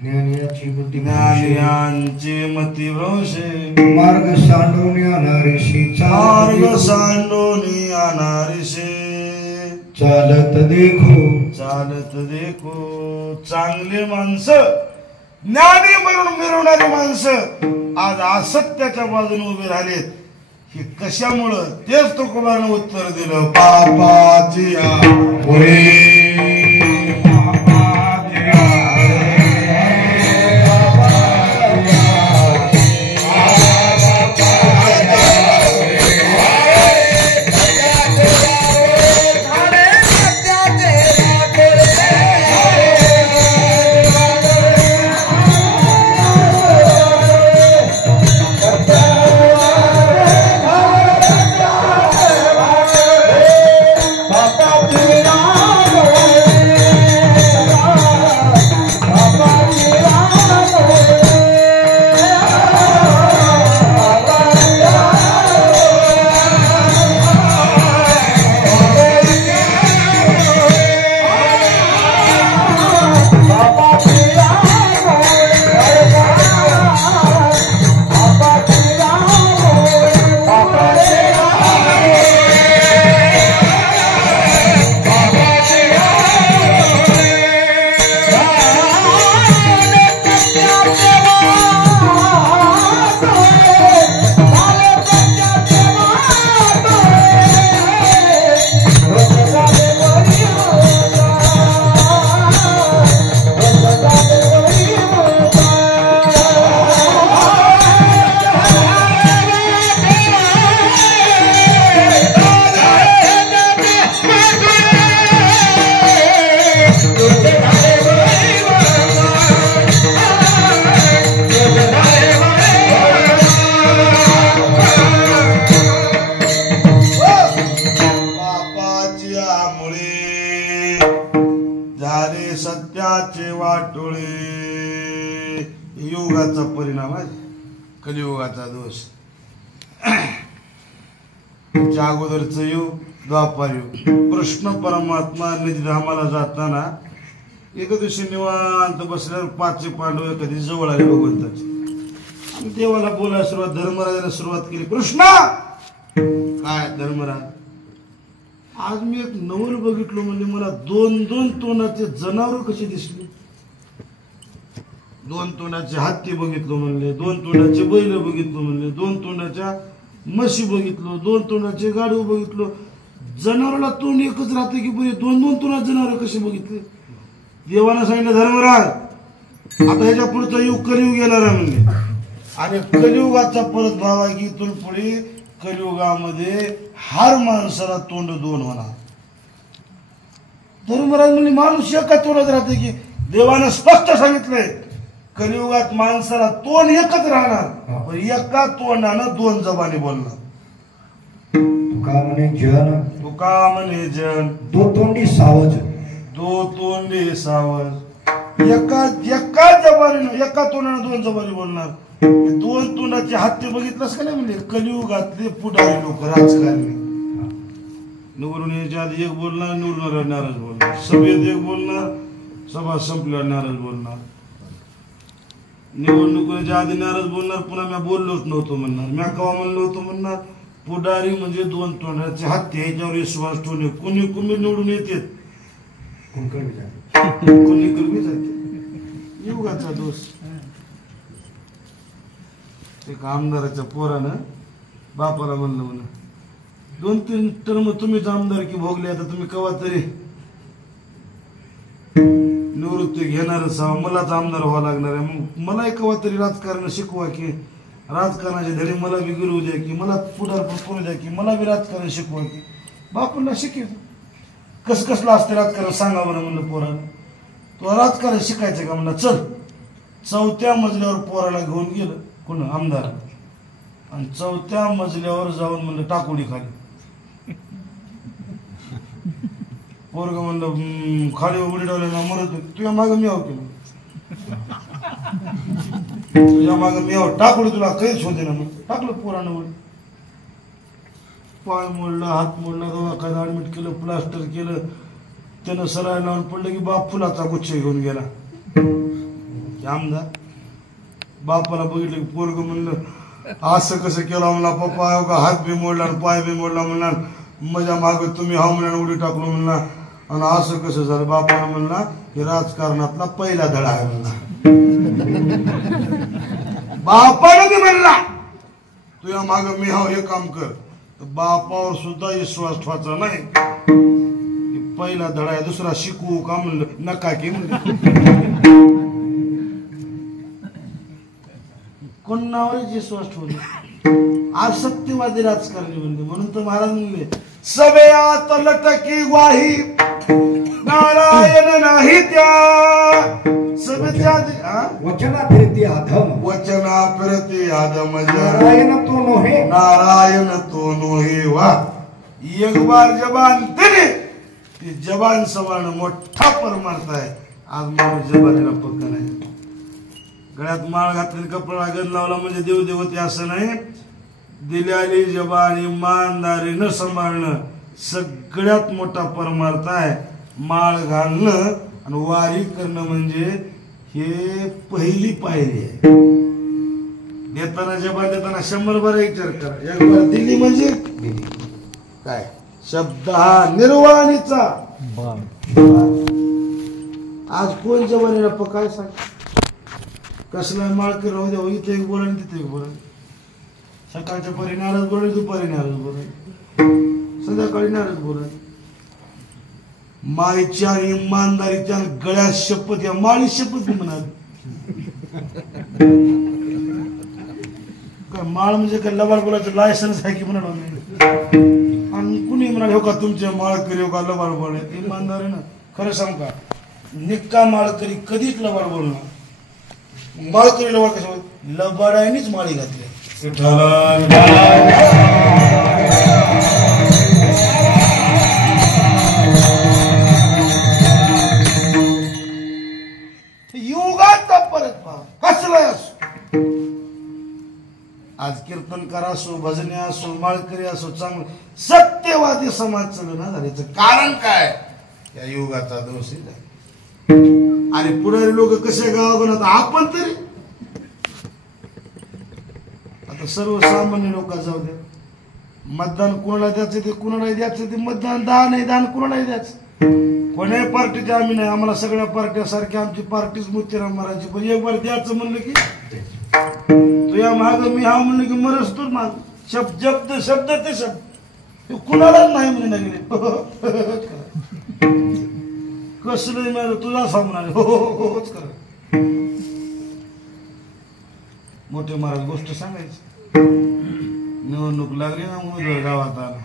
ज्ञानियाची बुद्धी ज्ञानियांचे मतिभ्रंशे. मार्ग सांडून येणारीशी मार्ग सांडोनी अनारिशे. चालत देखो चालत देखो. चांगले माणसं, ज्ञानी म्हणून मिरवणारी माणसं आज असत्याच्या बाजूने उभे राहिलेत. हे कशामुळं? तेच तुकोबारानं उत्तर दिलं, पापाची आमुळे. झाले सत्याचे वाटोळे. युगाचा परिणाम आहे, कलियुगाचा दोष. अगोदरचं युग द्वापार युग. कृष्ण परमात्मा निजधामाला जाताना एका दिवशी निवांत बसल्यावर 5 पांडव कधी जवळ आले भगवंताचे. आणि देवाला बोलायला सुरुवात, धर्मराजाने सुरुवात केली. कृष्णा, काय धर्मराज, आज मी एक नवल बघितलो, म्हणजे मला 2-2 तोंडाचे जनावर कसे दिसले. 2 तोंडाचे हत्ती बघितलो म्हणले, 2 तोंडाचे बैल बघितलो म्हणले, 2 तोंडाच्या म्हशी बघितलो, 2 तोंडाचे गाढव बघितलो. जनावराला तोंड एकच राहते की पुढे 2-2 तोंडात जनावर कसे बघितले. देवानं सांगितलं, धर्मराज आता ह्याच्या पुढचा युग कलियुग येणार आहे म्हणले. आणि कलियुगाचा परत भाव आहे की इथून पुढे कलियुगामध्ये हर माणसाला तोंड 2 होणार. धर्मराज म्हणजे माणूस एका तोंडात राहते की. देवानं स्पष्ट सांगितलंय कलियुगात माणसाला तोंड एकच राहणार, पण एका तोंडानं 2 जबानी बोलणार. तुका म्हणे जन, तुका म्हणे जन, दो तोंडी सावज, दो तोंडे सावज. एका जबानीनं, एका तोंडानं 2 जबानी बोलणार. 2 तोंडाचे हत्ती बघितलंस का नाही म्हणजे कलियुगातले पुढारी लोक, राजकारणी. निवडून यायच्या आधी एक बोलणार, निवडून नाराज बोलणार. सभेत एक बोलणार, सभा संपल्यावर नाराज बोलणार. निवडणुकीच्या आधी नाराज बोलणार, पुन्हा मी बोललोच नव्हतो म्हणणार, मी कवा म्हणलो होतो म्हणणार. पुढारी म्हणजे 2 तोंडाचे हत्ती, ह्याच्यावर विश्वास ठेवणे. कुणी कुणी निवडून येते, कोणी कमी जाते. युगाचा दोष. एक आमदाराच्या पोरानं बापाला म्हणलं, म्हणा 2-3 टर्म तुम्हीच आमदारकी भोगली, आता तुम्ही कवा तरी निवृत्ती घेणारच आहो, मलाच आमदार व्हावं लागणार आहे. मग मला कवा तरी राजकारण शिकवा की, राजकारणाचे धडे मला बी गिरवू द्या की, मला पुढारपण करू द्या की, मला बी राजकारण शिकवा की. बापूंना शिकवतो. कसलं असते राजकारण सांगा बरं म्हणलं पोराला. तो राजकारण शिकायचं का म्हणलं चल. 4थ्या मजल्यावर पोराला घेऊन गेलं कोण आमदार आणि 4थ्या मजल्यावर जाऊन म्हणलं टाकोडी खाली. पोरग म्हणलं खाली उडी डावल्यानं मरत तुझ्या मागं मी आहो केलं तुझ्या मागं मी आहो टाकोडी तुला काहीच होते ना. मग टाकलं पोरानं वर पाय मोडला हात मोडला दवाखान्यात ऍडमिट केलं प्लास्टर केलं. त्यानं सराय लावून पडलं की बाप फुलाचा गुच्छ घेऊन गेला. आमदार बापाला बघितलं की पोरग म्हणलं असं कसं केलं म्हणला पप्पा का हात बी मोडला पाय बी मोडला म्हणला माझ्या माग तुम्ही हा म्हणा उडी टाकलो म्हणला आणि असं कसं झालं. बापाला म्हणला की राजकारणातला पहिला धडा आहे म्हणला. बापाला बी म्हणला तुझ्या माग मी हा हे काम कर. बापावर सुद्धा विश्वास ठेवायचा नाही. पहिला धडा आहे दुसरा शिकवू का म्हणलं नका की म्हणलं कोण नावावर विश्वास ठेवले. आज सत्यवादी राजकारणी म्हणले म्हणून तर महाराज म्हणले सभेत लटकी ग्वाही नारायण नाही त्या सभेच्या वचना फिरती आधम वचना फिरती आधम नारायण तो नोहे नारायण तो नोहे. वा एक बार जबान दिली ती जबान सवारनं मोठा परमार्थ आहे. आज माणूस जबानीला पक्का नाही. गळ्यात माळ घातली कपडा गण लावला म्हणजे देव देवते असं नाही. दिल्याली जबान इमानदारी न सांभाळणं सगळ्यात मोठा परमार्थ आहे. माळ घालणं आणि वारी करणं म्हणजे हे पहिली पायरी आहे. देताना जबान देताना 100 बार विचार करा. एक बार दिली म्हणजे काय शब्द हा निर्वाणीचा. आज कोण जबानीला पकाय सांग कसला माळकर राहू द्या इथे एक बोला तिथे एक बोला. सकाळच्या परी नाराज बोला दुपारी नाराज बोला संध्याकाळी नाराज बोला. माईच्या इमानदारीच्या गळ्यात शपथ या माळी शपथ म्हणाल. काय माळ म्हणजे काय लबाड बोलायचं लायसन्स आहे की म्हणा. आणि कुणी म्हणाल हो का तुमच्या माळकरी हो का लबाड बोल इमानदार आहे ना. खरं सांग का निक्का माळकरी कधीच लबाड बोलणार. माळकरी लबाड कसं लबाडायनीच माळी घातली. युगाचा परत पहा कसला असो. आज कीर्तनकार असो भजने असो माळकरी असो चांगलं सत्यवादी समाज चालू ना झाल्याचं कारण काय या युगाचा दोष आहे. आणि पुढे लोक कसे गाव बनवतात आपण तरी आता सर्वसामान्य लोक जाऊ द्या. मतदान कोणाला द्यायचं ते कुणाला द्यायचं ते मतदान दान आहे दान कुणाला द्यायचं. कोणाही पार्टीचे आम्ही नाही. आम्हाला सगळ्या पार्ट्या सारखी आमची पार्टीच मुत्तीराम महाराजची. पण एक बार द्यायचं म्हणलं की तुझ्या माग मी हा म्हणलं की मरस तू माग शब्द शब्द ते शब्द कुणालाच नाही म्हणे लागले. कसलं नाही तुझा सामना होच कर. मोठे महाराज गोष्ट सांगायची. निवडणूक लागली ना म्हणून गावात आला.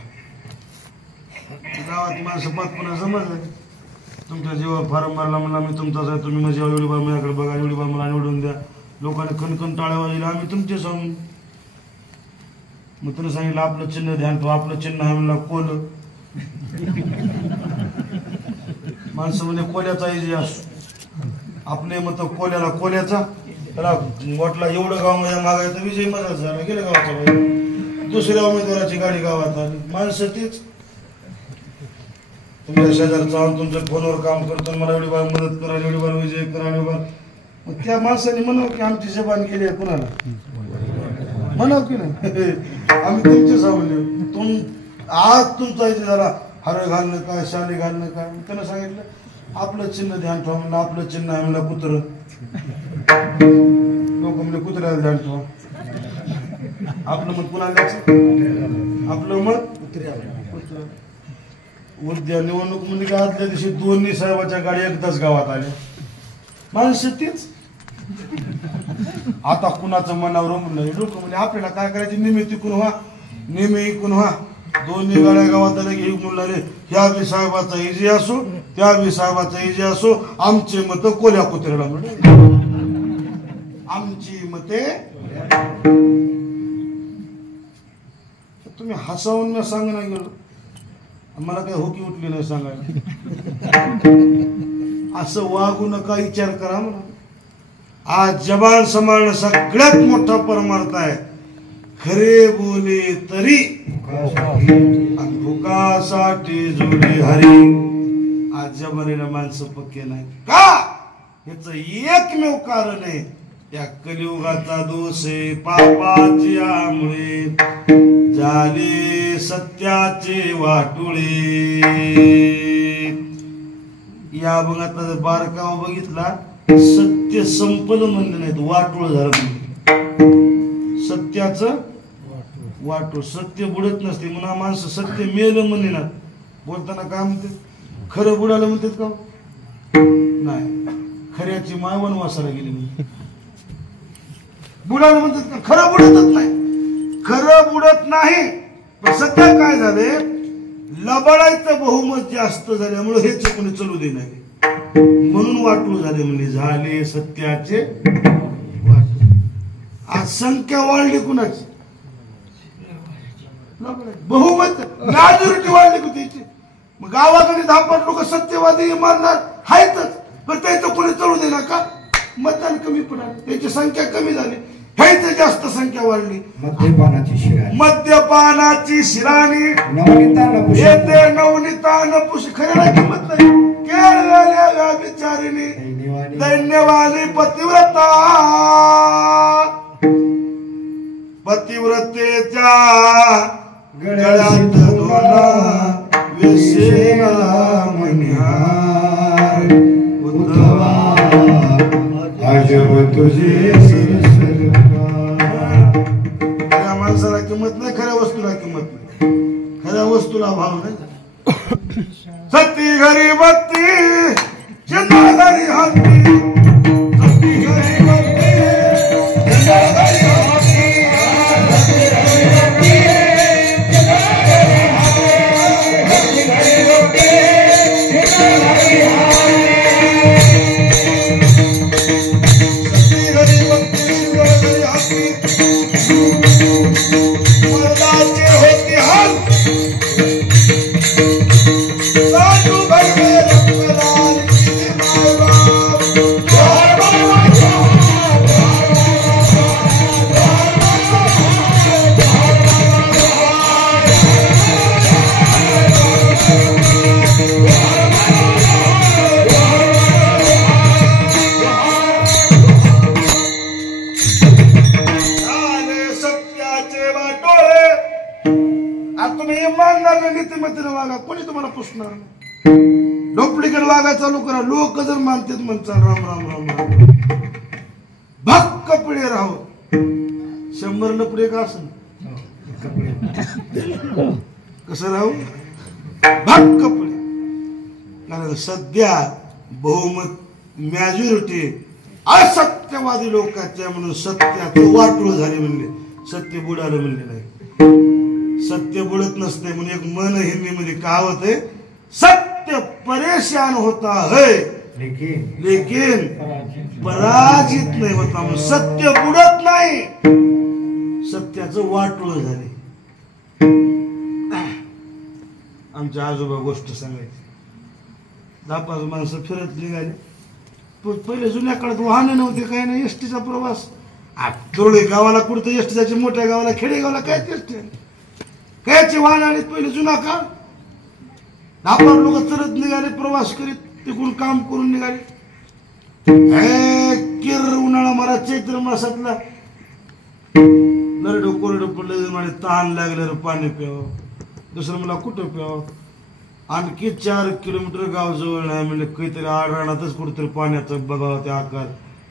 गावात माणसं 5-5 समजलं तुमच्या जीवावर फार्म मारला म्हणला मी तुमचाच आहे. तुम्ही माझ्या एवढी बार माझ्याकडे बघा एवढी बार मला निवडून द्या. लोकांनी खणखण टाळ्या वाजवल्या आम्ही तुमचे सांगून. मग त्यानं सांगितलं आपलं चिन्ह ध्यान ठेवा. आपलं चिन्ह आहे म्हणला कोल. माणसं म्हणजे कोल्याचा इजी असो आपले मत कोल्याला कोल्याचा त्याला वाटला एवढं गाव मध्ये मागायचं विजय मजा झाला गेलं गावाच्या बाहेर. दुसऱ्या उमेदवाराची गाडी गावात आली. माणसं तीच तुमच्या शेजारचा तुमच्या फोनवर काम करतो मला एवढी बार मदत करा एवढी बार विजय करा एवढी बार. मग त्या माणसाने म्हणावं की आमची जबान केली आहे कुणाला म्हणाव की नाही. आम्ही तुमचे सांगले आज तुमचा इथे झाला हरळ घालणं काय शाली घालणं काय. त्यानं सांगितलं आपलं चिन्ह ध्यान ठेवा म्हणलं. आपलं चिन्ह आहे म्हणलं कुत्र. लोक म्हणजे कुत्र्याला ध्यान ठेवा. आपलं मत कुणाला द्यायचं आपलं मत कुत्र्याला. उद्या निवडणूक म्हणजे काय आदल्या दिवशी दोन्ही साहेबाच्या गाडी एकदाच गावात आल्या. माणसं तीच आता कुणाचं मनावर म्हणलं लोक म्हणजे आपल्याला काय करायचे निमित्त इकून व्हा नेहमी इकून व्हा दोन्ही गाड्या गावात आल्या की म्हणणारे ह्या बी साहेबाचा इजी असो त्या बी साहेबाचा इजी असो आमचे मत कोल्या कुत्र्याला म्हणे आमची मते तुम्ही हसावून मी सांग नाही गेलो मला काही होकी उठली नाही सांगायला असं वागू नका विचार करा म्हणा आज जबान सांभाळणं सगळ्यात मोठा परमार्थ आहे खरे बोले तरी भुकासाठी जोडे हरी आज जबानीला माणसं पक्के नाही का याच एकमेव कारण आहे या कलियुगाचा दोष आहे पापाच्यामुळे झाले सत्याचे वाटोळे या भागातला जर बारकाव बघितला सत्य संपलं म्हणलं नाही वाटोळ झालं सत्याचं वाटोळ सत्य बुडत नसते म्हणा माणसं सत्य मेलं म्हणे ना बोलताना काय म्हणते खरं बुडालं म्हणतात का नाही खऱ्याची माय वनवासाला गेली म्हणते बुडालं म्हणतात का खरं बुडतच नाही खरं बुडत नाही पण सध्या काय झाले लबाडायचं बहुमत जास्त झाल्यामुळे हे चुकून चलू दे नाही म्हणून वाटू झाले म्हणजे झाले सत्याचे आज संख्या वाढली कुणाची बहुमत मॅजॉरिटी वाढली कुठेची मग गावाकडे 10-5 लोक सत्यवादी मारणार आहेतच पण त्याचं कोणी चलू दे ना का मतदान कमी पडाल त्याची संख्या कमी झाली ह्याच जास्त संख्या वाढली मद्यपानाची शिराणी येते नवनीता नपुष खऱ्याला किंमत नाही केळलेल्या बिचारीने दैन्यवाली पतिव्रता पतिव्रतेच्या गळ्यात दोना वेसेला मनिहार उद्धवा अजब तुझे खऱ्या माणसाला किंमत नाही खऱ्या वस्तूला किंमत नाही खऱ्या वस्तूला भाव नाही सत्ती घरी बत्ती चंदा घरी हत्ती सत्ती घरी बत्ती चंदा घरी हत्ती डुप्लिकेट वागा चालू करा लोक जर मानतात म्हणतात राम राम राम राम भक्क पिढे राहो 100 लपडे का असं कसं राहू भक्क पिढे कारण सध्या बहुमत मॅजॉरिटी असत्यवादी लोकांच्या म्हणून सत्याचं वाटोळ झाले म्हणले सत्य बुडालं म्हणले नाही सत्य बुडत नसते म्हणून एक मन हिंदीमध्ये कहावत आहे सत्य परेशान होता है लेकिन पराजित नाही होता म्हणून सत्य बुडत नाही सत्याचं वाटोळ झाले आमच्या आजोबा गोष्ट सांगायची 10-5 माणसं फिरत निघाले पहिले जुन्या काळात वाहन नव्हते काही नाही एसटीचा प्रवास थोडे गावाला कुठं एसटी जायचे मोठ्या गावाला खेडेगावाला काय एसटी कायचे वाहन आले पहिले जुना काळ 10 लोक चलत निघाले प्रवास करीत तिकडून काम करून निघाले किर उन्हाळा मला चैत्र मासातला नरडो कोरडो पडलं मला तहान लागलं पाणी प्यावं दुसरं मला कुठं प्यावं आणखी 4 किलोमीटर गाव जवळ नाही म्हणजे काहीतरी आडराणातच कुठेतरी पाण्याचं बघावं ते आकार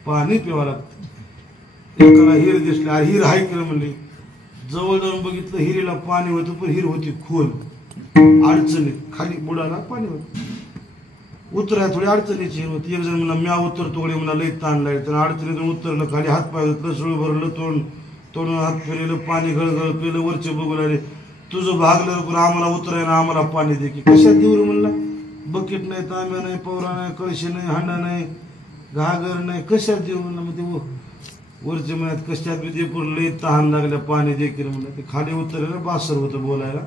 पाणी प्यावं लागतं एकाला हिर दिसली हिर हाय केलं म्हणले जवळ जाऊन बघितलं हिरीला पाणी होतं पण हिर होती खोल अडचणीत खाली बुडाला पाणी होत उतराय थोडी अडचणीची हिर होती एक जण म्हणा म्या उतरतो म्हणा लई ताण लागेल तर अडचणीतून उतरलं खाली हात पाय धुतलं सुळ भरलं तोंडून हात फिरलं पाणी गळगळ पिलं वरचे बघू लागले तुझं भागलं पण आम्हाला उतरायला आम्हाला पाणी दे की. कशात देऊ रे म्हणला. बकेट नाही, तांब्या नाही, पवरा नाही, कळशी नाही, हांडा नाही, घागर नाही, कशात देऊ म्हणला. मग ते वरच्या महिन्यात कशात बी दे पण लई तहान लागल्या पाणी दे की म्हणलं. ते खाली उतरलं बासर होतं बोलायला.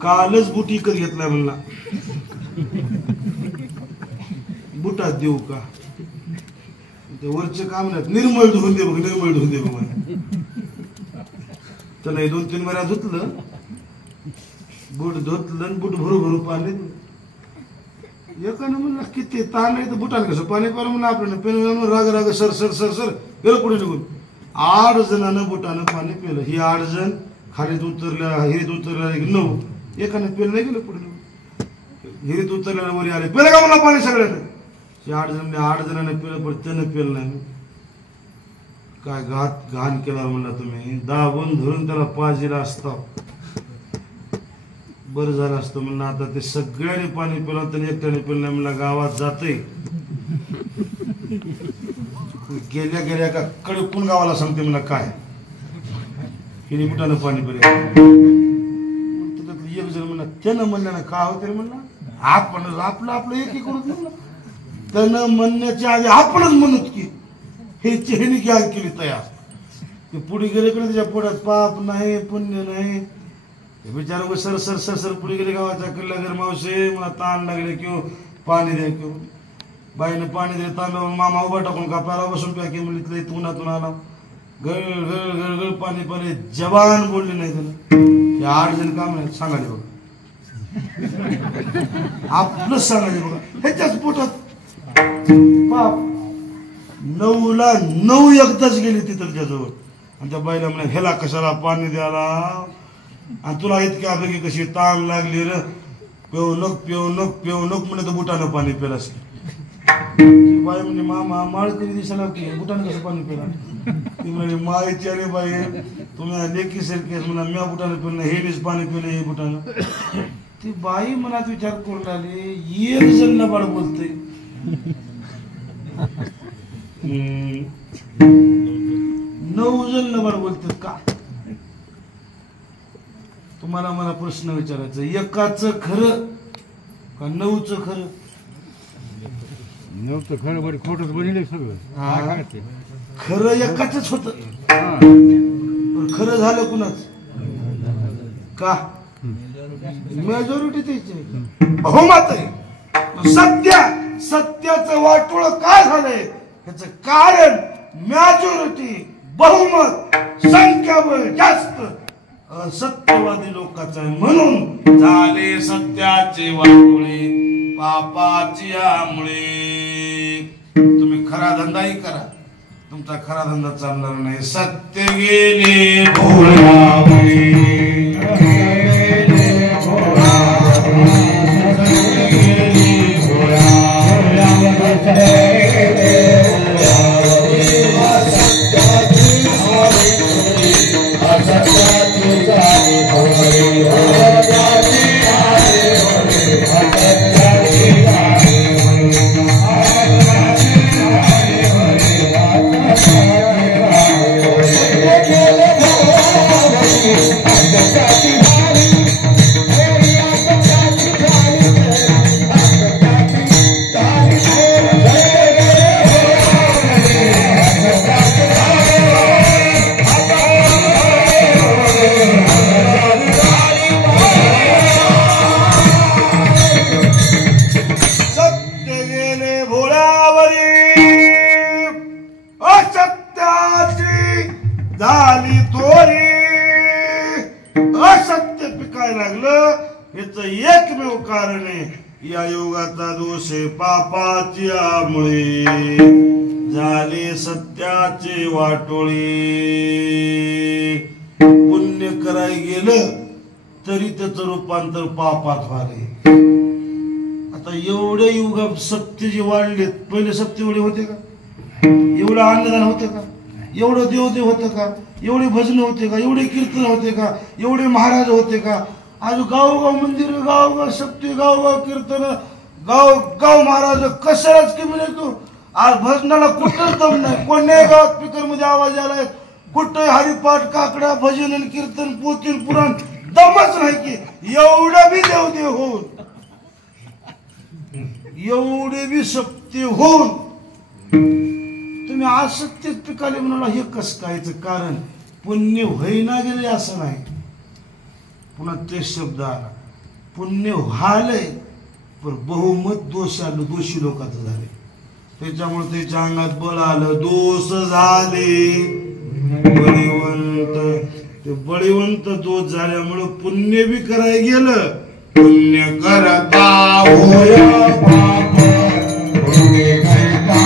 कालच बुट इकत घेतलाय म्हणला. बुटात देऊ का. ते वरचे काम नाही निर्मळ धुवून दे बघ, निर्मळ धुवून दे बघ. तर नाही 2-3 वेळा धुतलं, बूट धुतलं आणि बूट भरू भरू पाणी एकानं म्हणलं किती ताण नाही तर बुटाला कसं पाणी पाहिलं म्हणलं आपल्याला पेन राग राग सर सर सर सर गेलं पुढे निघून. 8 जणांना बुटानं पाणी पिलं. ही 8 जण खालीत उतरल्या, हिरीत उतरल्या 9. एकानं पेलं नाही गेलं पुढे निघून. हिरीत उतरल्याला वरी आले, पेलं का मला पाणी सगळ्यांना. 8 जणांना पिलं पण त्यानं पेलं नाही. काय घाण केला म्हणला तुम्ही. दाबून धरून त्याला पाजीला असता बरं झालं असतं म्हणलं. आता ते सगळ्यांनी पाणी पिलं तर एकट्याने पिलं नाही म्हणला. गावात जाते गेल्या गेल्या का कडकून गावाला सांगते म्हणला काय हिने बुटानं पाणी पिलं. एक जण म्हणला त्यानं म्हणलं ना का होते म्हणला. आपण आपलं आपलं एक एक करून म्हणलं. त्यानं म्हणण्याच्या आधी आपणच म्हणत की हे चेहनी की आग केली तयार. ते पुढे गेले कडे त्याच्या पोटात पाप नाही पुण्य नाही. बिचारा सर सर सर सर पुढे गेले गावाच्या किल्ला घर मावशे मला ताण लागले किंवा पाणी द्या किंवा. बाईनं पाणी दिले तांब्यावर मामा उभा टाकून का प्याला बसून प्या की म्हणले उन्हातून आला. गळ गळ गळ गळ पाणी पाणी जवान बोलले नाही त्यानं. हे 8 जण काम नाही सांगाले बघा. आपलंच सांगायचे बघा. ह्याच्याच पोटात बाप 9ला 9 एकदाच गेली तिथं त्याजवळ. आणि त्या बाईला म्हणे ह्याला कशाला पाणी द्यायला आणि तुला इतकी आपली कशी ताण लागली रे. पेऊ नको पेऊ नको पेऊ नको म्हणे तर बुटानं पाणी पेला असेल. बाई म्हणजे मामा माळ कधी दिसायला की बुटानं कसं पाणी पेला. ती म्हणे मायची अरे बाई तुम्ही लेखी सारखे म्हणा म्या बुटानं पेलं हे बीच पाणी पेलं हे बुटानं. ती बाई मनात विचार करून आली एक जण लबाड बोलते. 9 जण लबाड बोलतात का. तुम्हाला मला प्रश्न विचारायचा एकाच खरं का 9चं खरं. 9चं खरं बरं खोटंच बनले सगळं. खरं एकाच होत पण खरं झालं कुणाच का मेजॉरिटी त्याची बहुमत आहे. सत्याचं वाटोळ काय झालंय त्याचं कारण मेजॉरिटी बहुमत संख्याबळ जास्त सत्यवादी लोकांचा आहे म्हणून झाले सत्याचे वाटोळे पापाची यामुळे. तुम्ही खरा धंदाही करा तुमचा खरा धंदा चालणार नाही. सत्य गेले भोळावळे झाली तोरी. असत्य पिकायला लागलं याच एकमेव कारण आहे या युगाचा दोष आहे पापाची यामुळे. झाले सत्याचे वाटोळे. पुण्य कराय गेलं तरी त्याचं रूपांतर पापात व्हाले. आता एवढे युग सत्य जे वाढलेत पहिले सत्य एवढे होते का. एवढं अन्नदान होतं का. एवढं देवदेव होतं का. एवढे भजन होते का. एवढे कीर्तन होते का. एवढे महाराज होते का. आज गावगाव मंदिर गावगाव शक्ती गावगाव कीर्तन गाव महाराज कशालाच की म्हणे तू. आज भजनाला कुठं दम नाही. कोणत्याही गावात स्पीकर मध्ये आवाज आलाय कुठं हरिपाठ काकडा भजन कीर्तन पोथील पुराण दमच नाही की एवढं बी देवदेव होऊन एवढे बी सप्ते होऊन तुम्ही असत्यच पिकाले म्हणाला हे कस कायचं कारण पुण्य होईना गेले असं नाही पुन्हा ते शब्द आला पुण्य व्हालंय पण बहुमत दोष आलं दोषी लोकांचं झाले त्याच्यामुळे त्याच्या अंगात बळ आलं दोष झाले बळीवंत ते बळीवंत दोष झाल्यामुळं पुण्य बी करायला गेलं पुण्य करता होय पाप पुण्य करता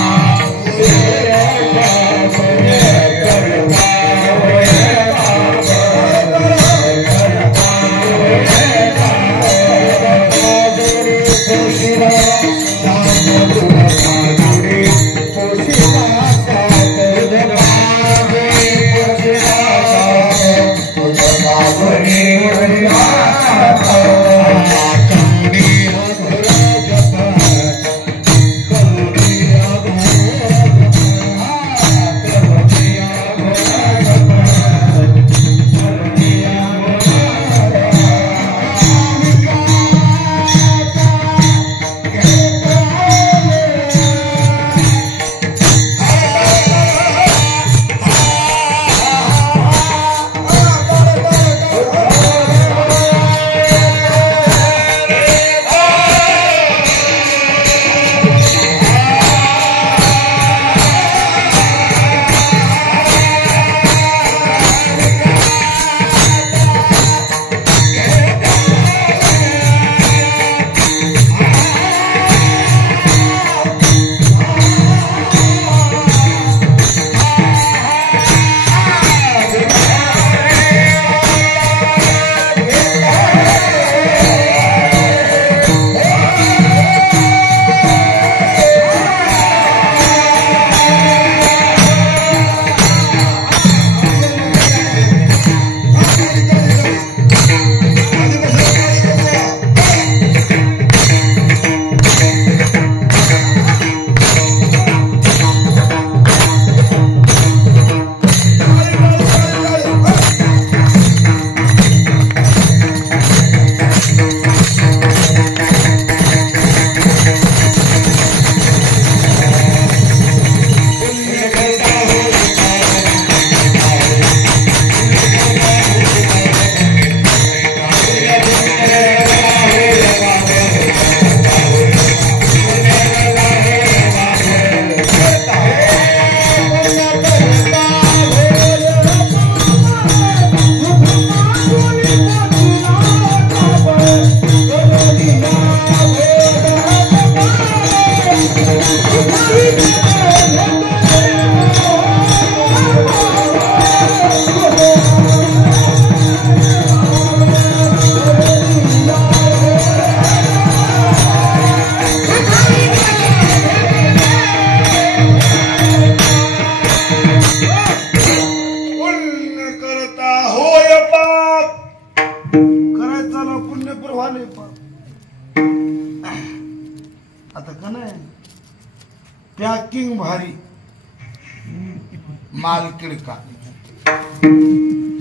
आता का नाही पॅकिंग भारी माल किडका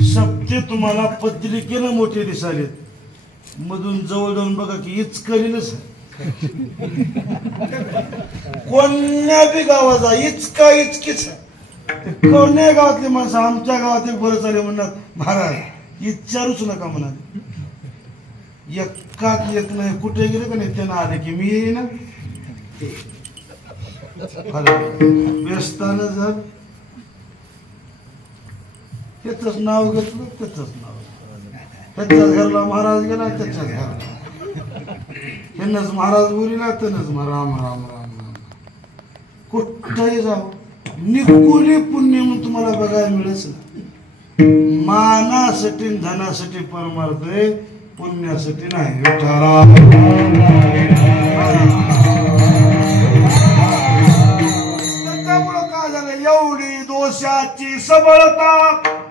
सप्ते तुम्हाला पत्रिकेनं मोठे दिसालेत मधून जवळ जाऊन बघा की इच करीलच कोण्या बी गावाचा इचका इचकीच कोण्या गावातले माणसं आमच्या गावात एक बरं चाले म्हणणार महाराज विचारूच नका म्हणाले एकात एक नाही कुठे गेले का नाही त्यांना आले की मी येईन व्यस्तानं जर त्याच नाव घेतलं त्याच नाव त्याच्याच घरला महाराज गेला त्याच्याच घरला त्यांनाच महाराज बोलिला त्यांनाच राम राम राम राम कुठंही जाऊ निकोली पुण्य म्हणून तुम्हाला बघायला मिळेच ना मानासाठी धनासाठी परमार्थ आहे पुण्यासाठी नाही त्याच्यामुळं काय झालं एवढी दोषाची सबळता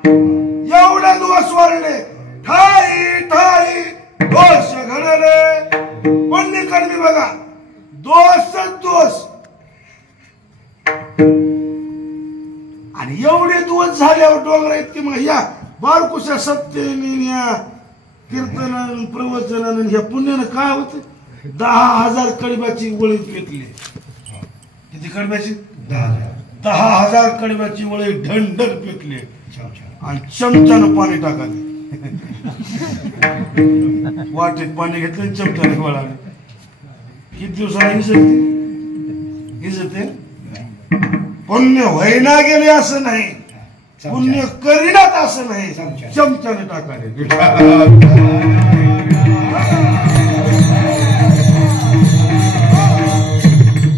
एवढे दोष वाढले ठाई ठाई दोष घडले पुण्य कर्मी बघा दोषच दोष आणि एवढे दोष झाल्यावर डोंगरा इतके मग या बारकुशा सत्तेने कीर्तनानं प्रवचनानं ह्या पुण्यानं काय होत 10,000 कडब्याची वळी पेटली. किती कडब्याची? 10,000 कडब्याची वळी ढंढर पेटली आणि चमच्यानं पाणी टाकाले. वाटेत पाणी घेतलं चमच्याने वळाले. किती दिवसाला इजते पुण्य व्हायना गेले असं नाही, पुण्य करीनात असं नाही, चमच्याने टाकाले.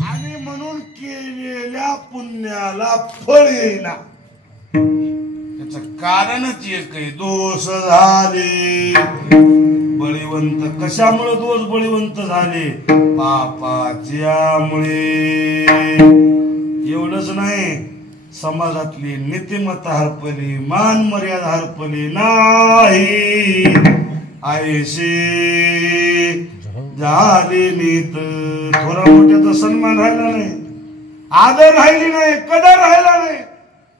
आणि म्हणून केलेल्या पुण्याला फळ येईना. त्याचं कारणच एक आहे, दोष झाले बळीवंत. कशामुळे दोष बळीवंत झाले? पापाच्यामुळे. एवढंच नाही, समाजातली नीतिमत्ता हरपली, मान मर्यादा हरपली नाही. आयशी झाली नीत. थोरा मोठ्याचा सन्मान राहिला नाही, आदर राहिली नाही, कदर राहिला नाही.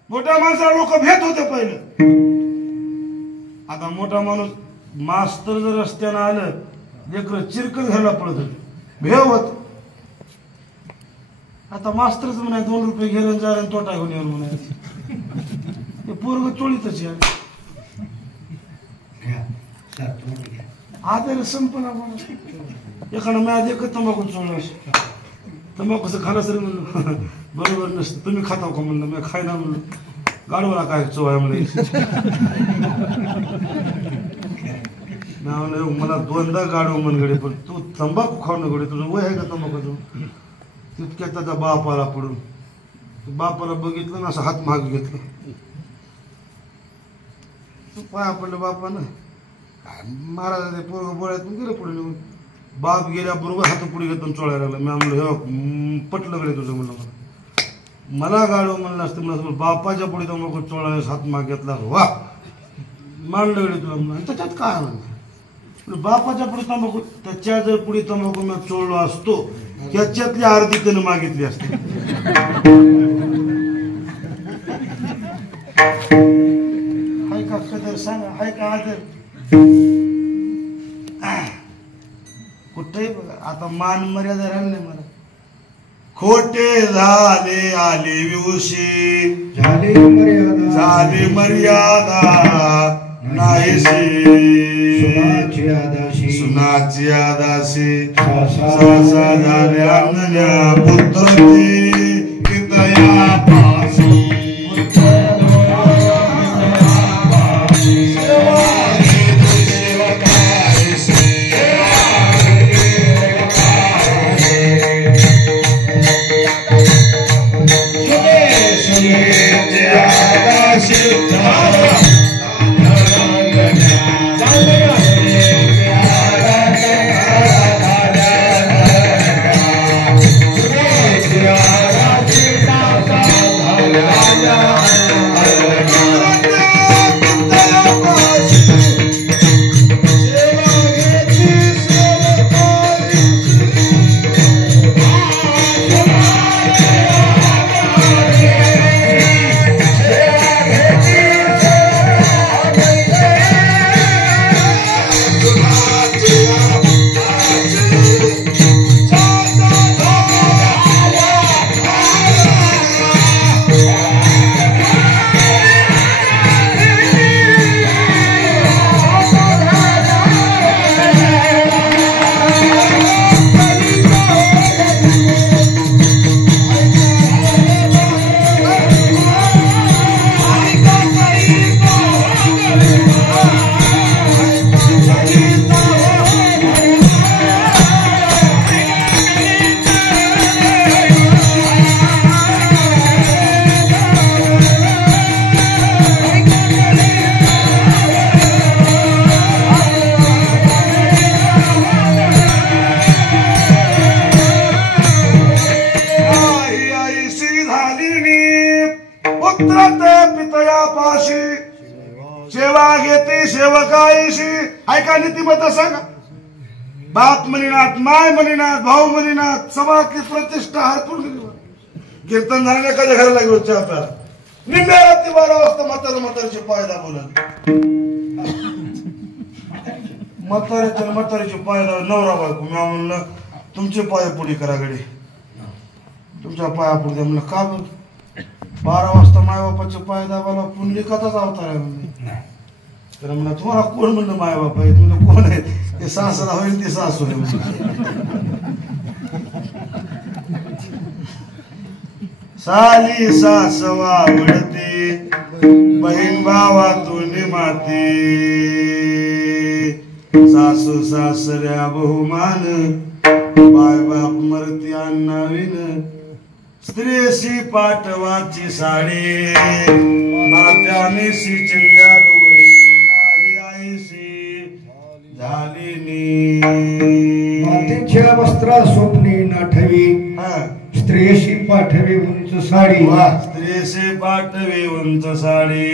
मोठ्या माणसाला लोक भेट होते पहिलं. आता मोठा माणूस मास्तर जर रस्त्यानं आलं, लेकर चिरकल घ्यायला पडत होते, भेव होत. आता मास्तरच म्हणाय 2 रुपये घेऊन जा आणि तोटा घेऊन येऊन म्हणायचं. ते पोरग चोळीतच या आदर संपला. एखादं मॅच एक तंबाखू चोळलं, तंबाखूचं खाला सर म्हणलं बरोबर नसतं, तुम्ही खाताव का म्हणलं, मी खायना म्हणलं. गाडवाला काय चोळाय म्हणलं. मला 2दा गाडव मनगडे, पण तू तंबाखू खाऊ गडे, तुझं वय आहे का तंबाखूचं? तितक्या त्याचा बापाला पडून बापाला बघितलं ना, असं हात माग घेतलं. पाया पडलं बापानं. महाराजाने पोरग बोळ्यातून गेलं पुढे निघून. बाप गेल्याबरोबर हात पुढे घेतून चोळायला लागला. मी म्हणलं पटलं गडे तुझं म्हणलं. मला गाडव म्हणलं असतं, म्हणलं बापाच्या पुढे तंबाखू चोळायला हात माग घेतला. वा मानलं गडे तुला म्हणलं. त्याच्यात काय म्हणलं, बापाच्या पुढे तंबाखू, त्याच्या जर पुढे तंबाखू मी चोळलो असतो, त्याच्यातली अर्धी त्यानं मागितली असते. हाय का कदर सांगा, हाय का आदर? कुठेही बघा, आता मान मर्यादा राहिली नाही. मला खोटे झाले आले विवशी, झाले मर्यादा नाहीशी. सुनाची आदाशी सहसा झाल्या अंगण्या पुत्र ऐका नीतिमत्ता सांगा. बाप म्हणिनात, माय म्हणिनात, भाऊ म्हणिनात, समाजातली प्रतिष्ठा हरपून गेली. कीर्तन झाल्याने एखाद्या घराला गेलो चहा प्याला, निम्म्या रात्री 12 वाजता म्हातारा म्हातारीचे पायदा बोलत. म्हाताऱ्याच्या म्हाताऱ्याचे पाय नवरा बायको मी म्हणलं तुमचे पाय पुढे करा गडे तुमच्या पाया पुढे म्हणलं का बरं 12 वाजता मायबापाचे पाय दाबाला पुंडलिकाचाच अवतार आहे म्हणजे तर म्हणलं तुम्हाला कोण म्हणलं मायबाप आहेत म्हणलं कोण आहे ते सासरा होईल ते सासू आहे साली सासवा आवडते बहीण भावातून माते सासू सासऱ्या बहुमान बाय बाप मरती अन्नाविन स्त्रीशी पाठवाची साडी नात्यानेशी चिंध्या डोगडी नाही आईशी झाली नी मातीच्या वस्त्रा स्वप्नी नाठवी स्त्रीशी पाठवी उंच साडी स्त्रीशी पाठवी उंच साडी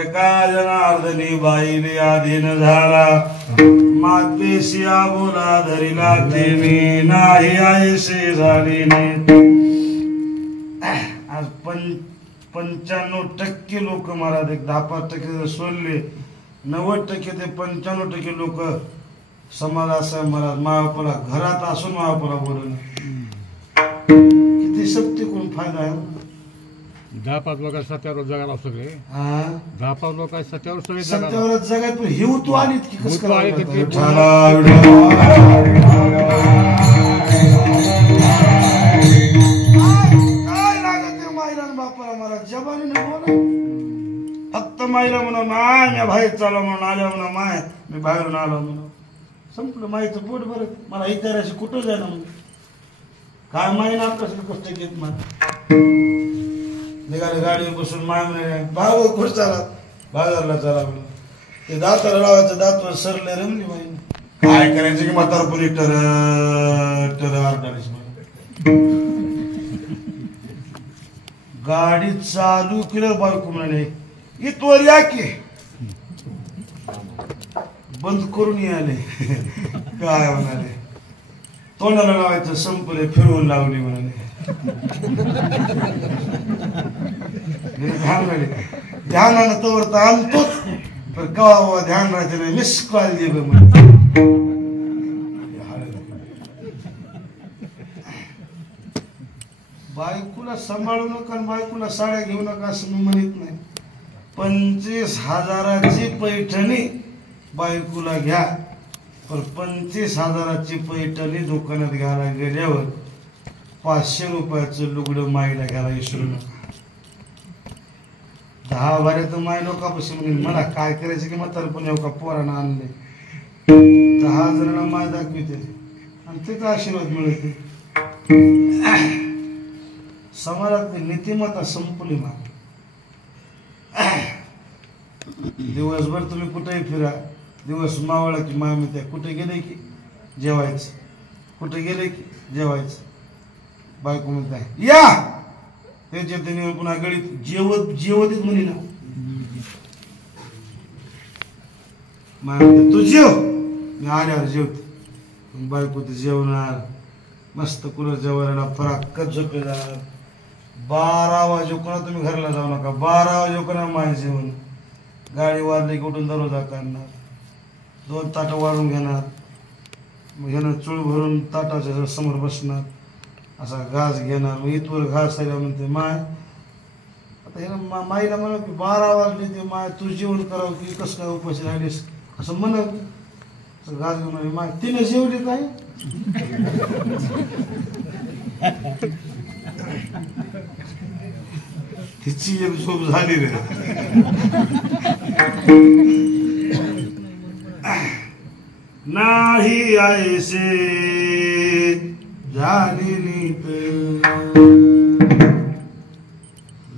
एका जनार्दनी बाईले आधीन झाला मातेशी आबोला धरिला तिने नाही आईशी झाली आज 95% लोक मला 10-5% सोडले 90% ते 95% लोक समाज असं मला माबापाला घरात असून माबापाला बोलवलं किती शक्ती कोण फायदा आहे 10-5 लोक सत्यावर जगायला सगळे 10-5 लोक सत्यावर सगळे सत्यावर जगात पण हिव तू आलीत की कसं काय लागत माईला बापाला मला जबानीने बोला फक्त माईला म्हणा माय मी बाहेर चालव म्हणून आल्या म्हणा माय मी बाहेरून आलो म्हणून संपलं माईचं पोट बरं मला इतराशी कुठं जायला म्हणून काय माई ना कसं कष्ट घेत मला निघाले गाडीवर बसून माय म्हणे भाऊ खुश चाला बाजारला चला म्हणून ते दाताला लावायचं दातवर सरले रमली माई काय करायचं की म्हातारपणी टर आरडाळीस गाडी चालू केलं बायको म्हणाले इथवर या की बंद करून आले काय म्हणाले तोंडाला लावायचं संपले फिरवून लावली म्हणाले ध्यानानं तवर तर आणतोच पण कवा ध्यान राहायचं नाही मिस कॉल दे बायकोला सांभाळू नका बायकोला साड्या घेऊ नका असं मी म्हणत नाही 25,000ची पैठणी बायकोला घ्या पण 25,000ची पैठणी दुकानात घ्यायला गेल्यावर 500 रुपयाचं लुगडं माईला घ्यायला विसरू नका 10 वाऱ्यात माय लोकांपासून म्हणजे मला काय करायचं की म्हातारपण येऊ का पोरानं आणले 10 जणांना माय दाखविते आणि त्याचा आशीर्वाद मिळते समाजातली नीतिमत्ता संपली मा दिवसभर तुम्ही कुठेही फिरा दिवस मावळा की मामी त्या कुठे गेले की जेवायचं कुठे गेले की जेवायचं बायको म्हणताय या त्याच्या त्याने पुन्हा गळीत जेवतीच म्हणे ना मामी तू जेव मी आल्यावर जेवते बायको ते जेवणार मस्त कुलर जेवायला फराक्कत झोपेदार 12 वाजे कोणा तुम्ही घरला जाऊ नका 12 वाजे कोणा माय जेवण गाडी वाजली की उठून दरवाजा काढणार 2 ताटं वाढून घेणार मग ह्यानं चूळ भरून ताटाच्या समोर बसणार असा घास घेणार मग इथवर घास आल्या म्हणते माय आता ह्यानं माईला म्हणा की 12 वाजले ते माय तू जेवण करावं की कसं काय उपाशी राहिलीस असं म्हणा असं घास घेऊन माय तिने जेवली काय तिची एक झोप झाली रे नाही आयसे झाली नीत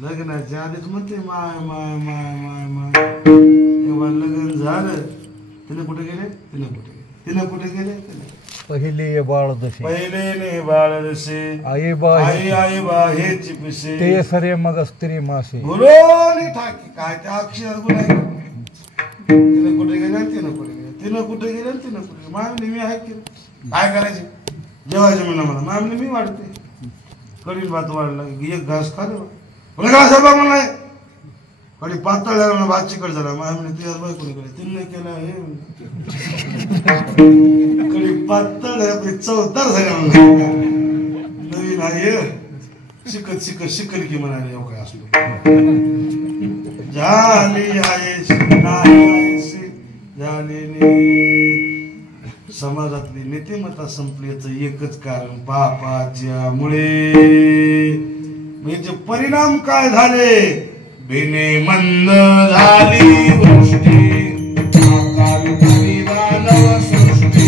लग्नाच्या आधीच म्हणते माय माय माय माय माय तेव्हा लग्न झालं तिने कुठे गेले तिने कुठे गेले तिने कुठे गेले तिने पहिले बाळ जसे पहिले बाळ जसे आई बा आई आई बा हेची पिसे ते सरे मग स्त्री मासे बोलोनी ठाकी काय त्या अक्षर गुण आहे तिने कुठे गेले तिने कुठे गेले तिने कुठे गेले तिने कुठे मामली मी आहे की काय करायचे जेवायचे म्हणा मला मामली मी वाढते कढील भात वाढला एक घास खाले घास म्हणा कधी पातळ भात चिकट झाला म्हणजे तुझ्या बायकोकडे तिने केला हे कधी पातळ चवदार झाला नवीन आहे शिकत शिकत शिकल की म्हणाले एवढं काय असलो झाली आहेस नाही आहेस झालेली समाजातली नीतिमत्ता संपल्याचं एकच कारण पापाच्या मुळे म्हणजे परिणाम काय झाले बिने मंद झाली वृष्टी अकाल झाली दानव सृष्टी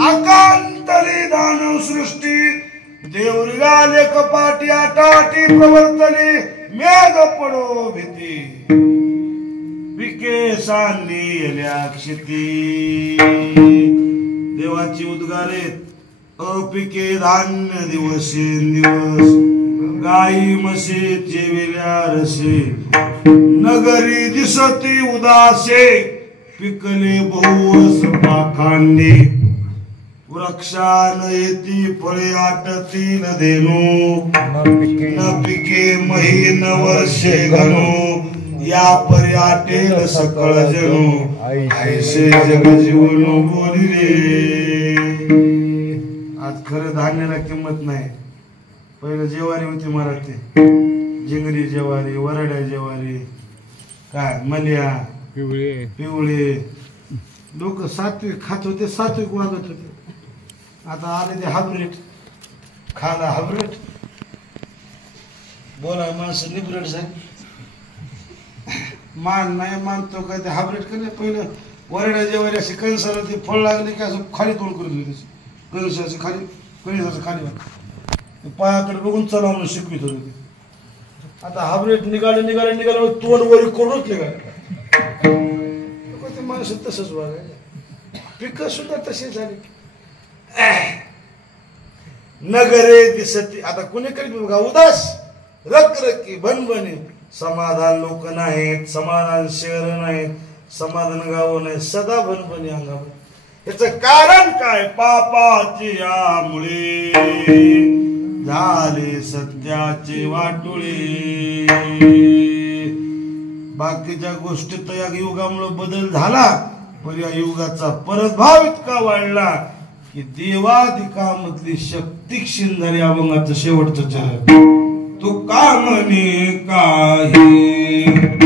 अकांतली दानव सृष्टी देवरिगाले कपाटी आटाटी प्रवर्तली मेघ पडो भीती पिके सांडली क्षिती देवाची उद्गारेत अपिके धान्य दिवसेंदिवस गाई म्हशी जेविल्या रसे नगरी दिसती उदासे पिकले बहुवस पाखांडी वृक्षान येती फळे आटतील धेनू न पिके महीन वर्षे घनू या परी आटेल सकळ जणू ऐसे जग जीवन बोली रे आज खरं धान्याला किंमत नाही पहिलं जेवारी होती मराठी जिंगरी जेवारी वरड्या जेवारी काय मल्या पिवळे लोक सात्विक खात होते सात्विक वागत होते आता आले ते हायब्रिड खाला हायब्रिड बोला माणसं निब्रिड झाली मान नाही मानतो काय ते हायब्रिड का नाही पहिलं वरड्या जेवारी अशी कणसाला ते फळ लागले की असं खाली तोंड करत होते कणसाचं खाली कणसाचं खाली पायाकडे बघून चला म्हणून शिकवित होते आता हायब्रिड निघाले तोंड वर करूनच निघाले ते माणसं तसंच बघायला पिकं सुद्धा तशी झाली नगरे दिसती आता कुणी करीत बघा उदास रखरखी भनभणी समाधान लोक नाहीत समाधान शहर नाहीत समाधान गाव नाही सदा भनभणी अंगावर याच कारण काय पापाची यामुळे झाले सत्याचे वाटोळे बाकीच्या गोष्टी तर या युगामुळे बदल झाला पण या युगाचा परतभाव इतका वाढला की देवाधिकामधली शक्ती क्षीण झाली अभंगाचं शेवटचं चरण तू कामने काही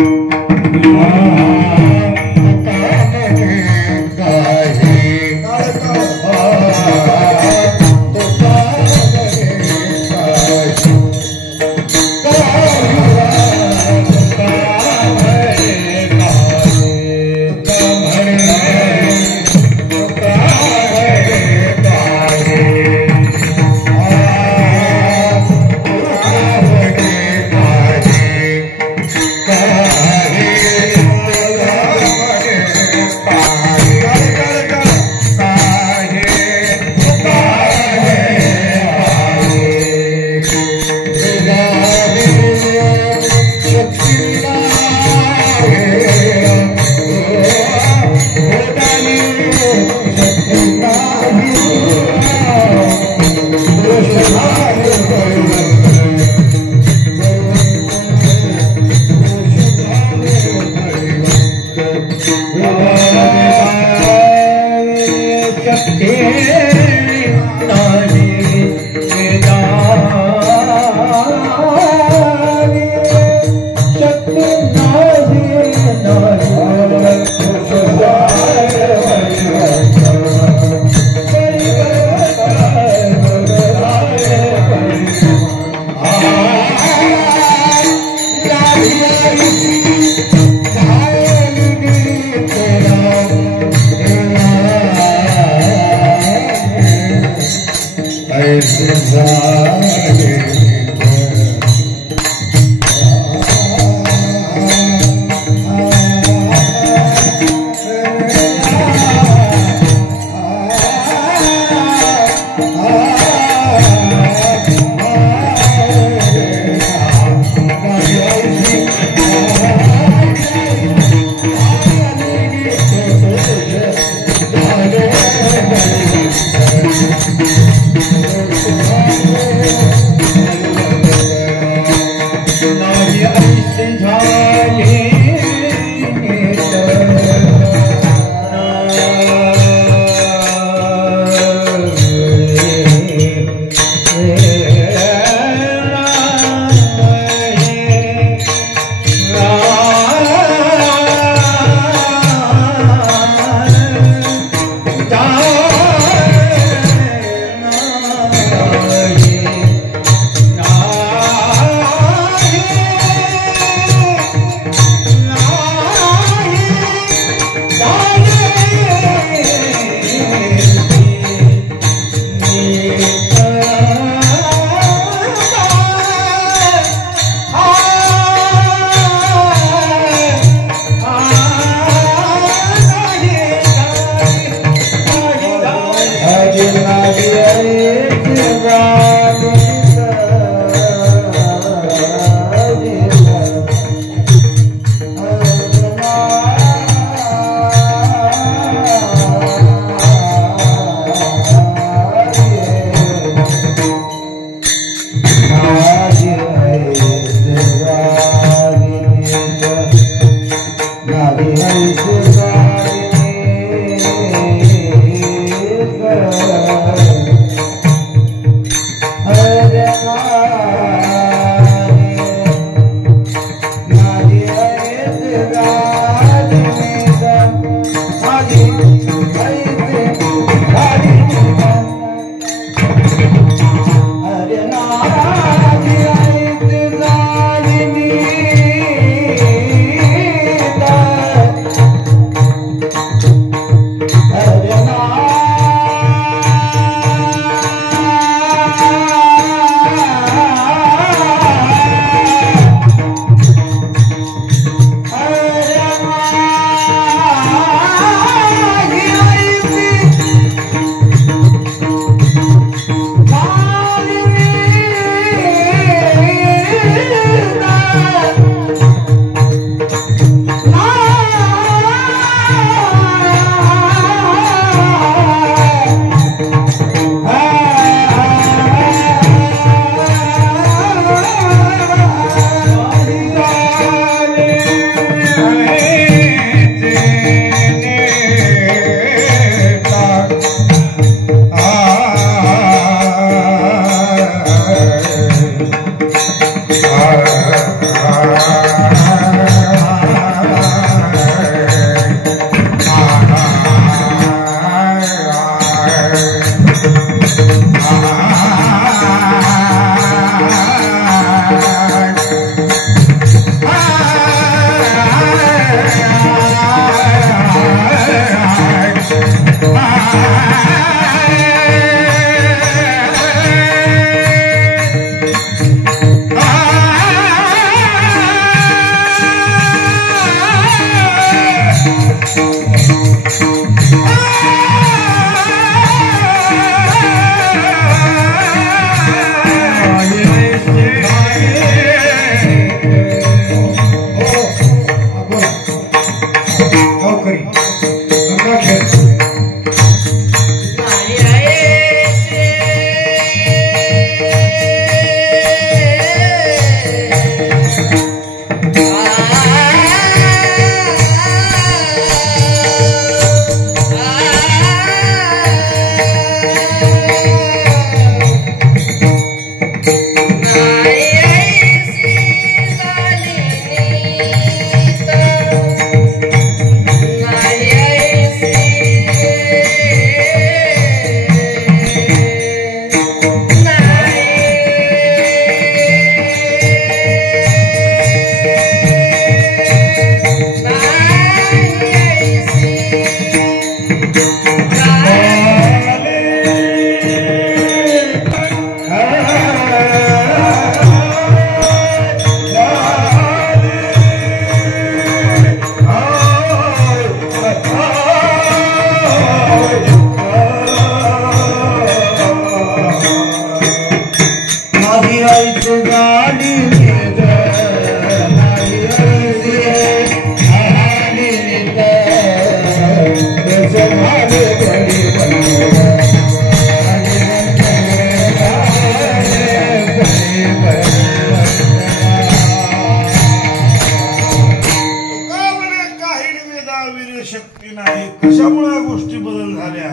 कशामुळे गोष्टी बदल झाल्या?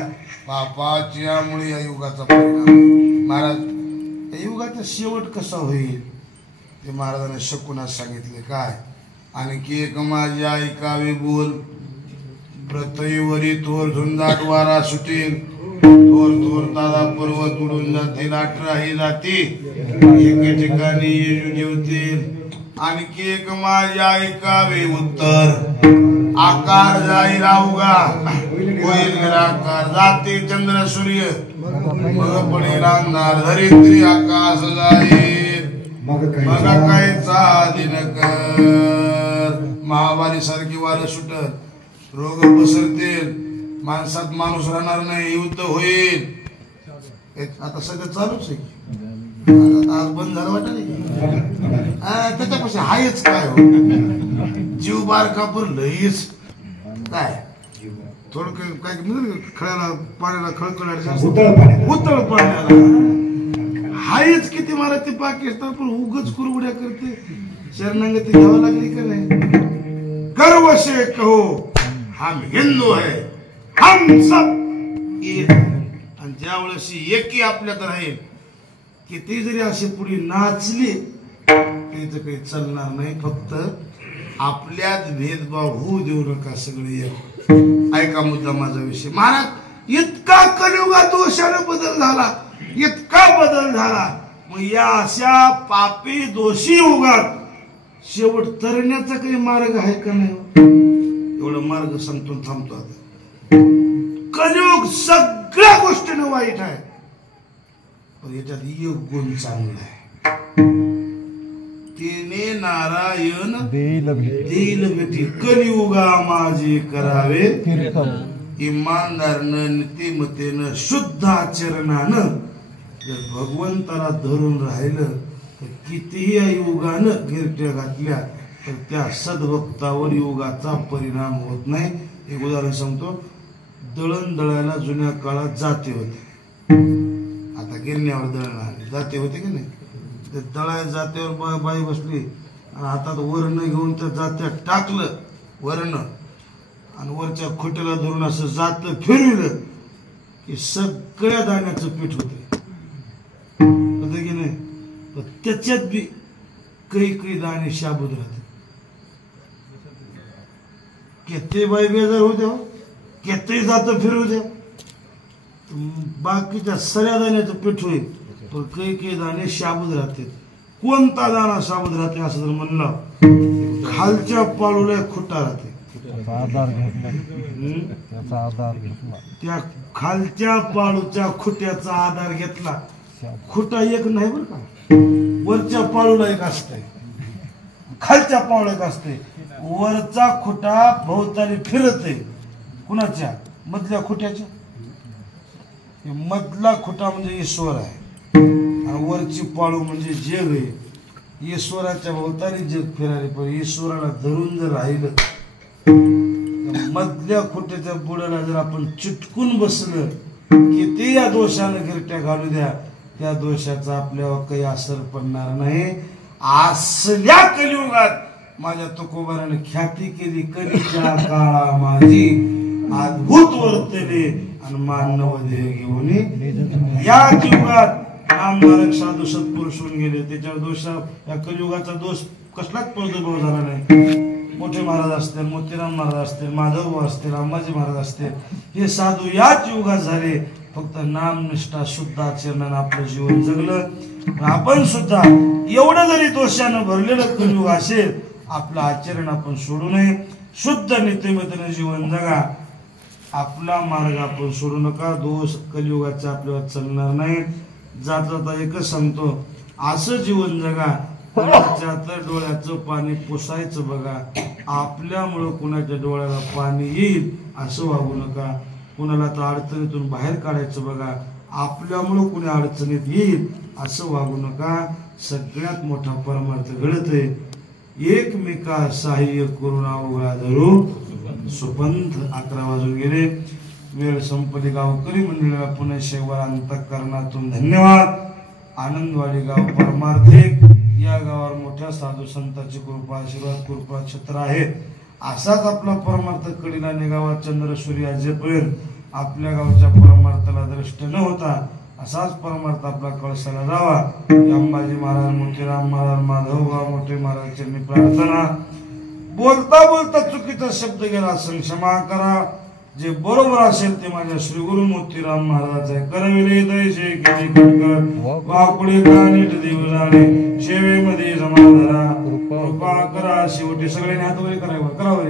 पापाच्यामुळे या युगाचा परिणाम. महाराज, या युगाचा शेवट कसा होईल ते महाराजांना शकुनात सांगितले. काय? आणखी एक माझी ऐकावे बोल, प्रतईवरी थोर झुंजाट वारा सुटेल, थोर थोर तारा पर्वत उडून जातील, 18ही जाती एके ठिकाणी येऊन जेवतील. आणखी एक माझे ऐकावे उत्तर, आकार जाईल अवघा, होईल निराकार, जाते चंद्र सूर्य, मग पडेल अंधार, धरित्री आकाश जाईल, मग काय दिन कर. महामारी सारखी वारं सुटत, रोग पसरतील, माणसात माणूस राहणार नाही, युद्ध होईल. आता सगळं चालूच आहे. आज बंद झालं वाटत नाही. त्याच्यापाशी हायच काय हो, जीव बारकापूर लईच काय थोडं काय खळ्याला पाण्याला खळखळ उतळ पाण्याला हायच किती मला ते पाकिस्तान पण उगच कुरवड्या करते. शरणागती घ्यावं लागली का नाही? गर्व से कहो हम हिंदू है, हम सब एक. आणि ज्या वेळेस एकी आपल्यात राहील की ती जरी अशी पुढे नाचली त्याचं काही चालणार नाही. फक्त आपल्यात भेदभाव होऊ देऊ नका सगळे. ऐका मुद्दा माझा विषय. महाराज, इतका कलियुगात दोषाने बदल झाला, इतका बदल झाला, मग या अशा पापी दोषी युगात शेवट तरण्याचा काही मार्ग आहे का नाही? एवढा मार्ग सांगतो, थांबतो आता. कलियुग सगळ्या गोष्टीने वाईट आहे, पण याच्यात एक गुण चांगला आहे. तेने नारायण देईल भेटी, कलियुगा माझे करावे इमानदारनं, नीतिमतेनं, शुद्ध आचरणानं. जर भगवंताला धरून राहिलं तर कितीही या युगानं गिरट्या घातल्या तर त्या सद्भक्तावर युगाचा परिणाम होत नाही. एक उदाहरण सांगतो. दळण दळायला जुन्या काळात जाते होते, आता गिरण्यावर दळण आले. जाते होते की नाही? ते दळाय जात्यावर बाई बसली आणि हातात वरण घेऊन त्या जात्यात टाकलं वरण, आणि वरच्या खोट्याला धरून असं जात फिरवलं की सगळ्या दाण्याचं पीठ होते की नाही? पण त्याच्यात बी काही दाणे शाबूत राहते. किती बाई बेजार होत्या, किती जात फिरवू द्या, बाकीच्या सगळ्या दाण्याचं पीठ होईल, पण काही दाणे शाबूत राहते. कोणता दाणा शाबूत राहते असं जर म्हणलं, खालच्या पाळूला खुटा राहते. त्या खालच्या पाळूच्या खुट्याचा आधार घेतला. खुटा एक नाही बरं का, वरच्या पाळूला एक असतंय, खालच्या पाळूला एक असते. वरचा खुटा भोवताली फिरत आहे कुणाच्या? मधल्या खुट्याच्या. मधला खुटा म्हणजे ईश्वर आहे आणि वरची पाळू म्हणजे जग आहे. ईश्वराच्या भोवताली जग फिरायला, पण ईश्वराला धरून जर राहिलं, मधल्या खुट्याच्या बुडाला जर आपण चिटकून बसलं की ते या दोषानं गिरट्या घालू द्या, त्या दोषाचा आपल्यावर काही असर पडणार नाही. असल्या कलियुगात माझ्या तुकोबाराने ख्याती केली, कलीच्या काळा माझी अद्भुत वर्तले आणि मानव देह घेऊन या युगात नामधारक साधू सत्पुरुष होऊन गेले. त्याच्यावर दोष, या कलियुगाचा दोष कसलाच प्रादुर्भाव झाला नाही. मोठे महाराज असतील, मोतीराम महाराज असतील, माधव असतील, अंबाजी महाराज असतील, हे साधू याच युगात झाले. फक्त नामनिष्ठा शुद्ध आचरणानं आपलं जीवन जगलं. आपण सुद्धा एवढं जरी दोषानं भरलेलं कलियुग असेल, आपलं आचरण आपण सोडू नये. शुद्ध नीतिमतेनं जीवन जगा. आपला मार्ग आपण सोडू नका. दोष कलियुगाचा आपल्यावर चालणार नाही. जाता जाता एकच सांगतो, असं जीवन जगा. कुणाच्या तर डोळ्याचं पाणी पुसायचं बघा. आपल्यामुळं कुणाच्या डोळ्याला पाणी येईल असं वागू नका. कुणाला तर अडचणीतून बाहेर काढायचं बघा. आपल्यामुळं कुणी अडचणीत येईल असं वागू नका. सगळ्यात मोठा परमार्थ घडत आहे. एकमेका सहाय्य करून अवघा धरू सुपंथ. 11 वाजून गेले, वेळ संपली. गावकरी मंडळाला पुणे शेवर अंतःकरणातून धन्यवाद. आनंदवाडी गाव परमार्थिक. या गावावर मोठ्या साधू संतांची कृपा, आशीर्वाद, कृपा छत्र आहेत. असाच आपला परमार्थ कडीला निघावा चंद्र सूर्य अजेपर्यंत आपल्या गावच्या परमार्थाला दृष्ट न होता असाच परमार्थ आपला कळसाला जावा. अंबाजी महाराज, मोतीराम महाराज, माधवगाव मोठे महाराज चरणी प्रार्थना. बोलता बोलता चुकीचा शब्द गेला असेल क्षमा करा. जे बरोबर असेल ते माझ्या श्री गुरु मोतीराम महाराज आहे. करविले दैसे केले कंकर वाकुळे का नीट देव जाणे सेवेमध्ये जमा धरा कृपा करा. शेवटी सगळ्यांनी हात वर करावं.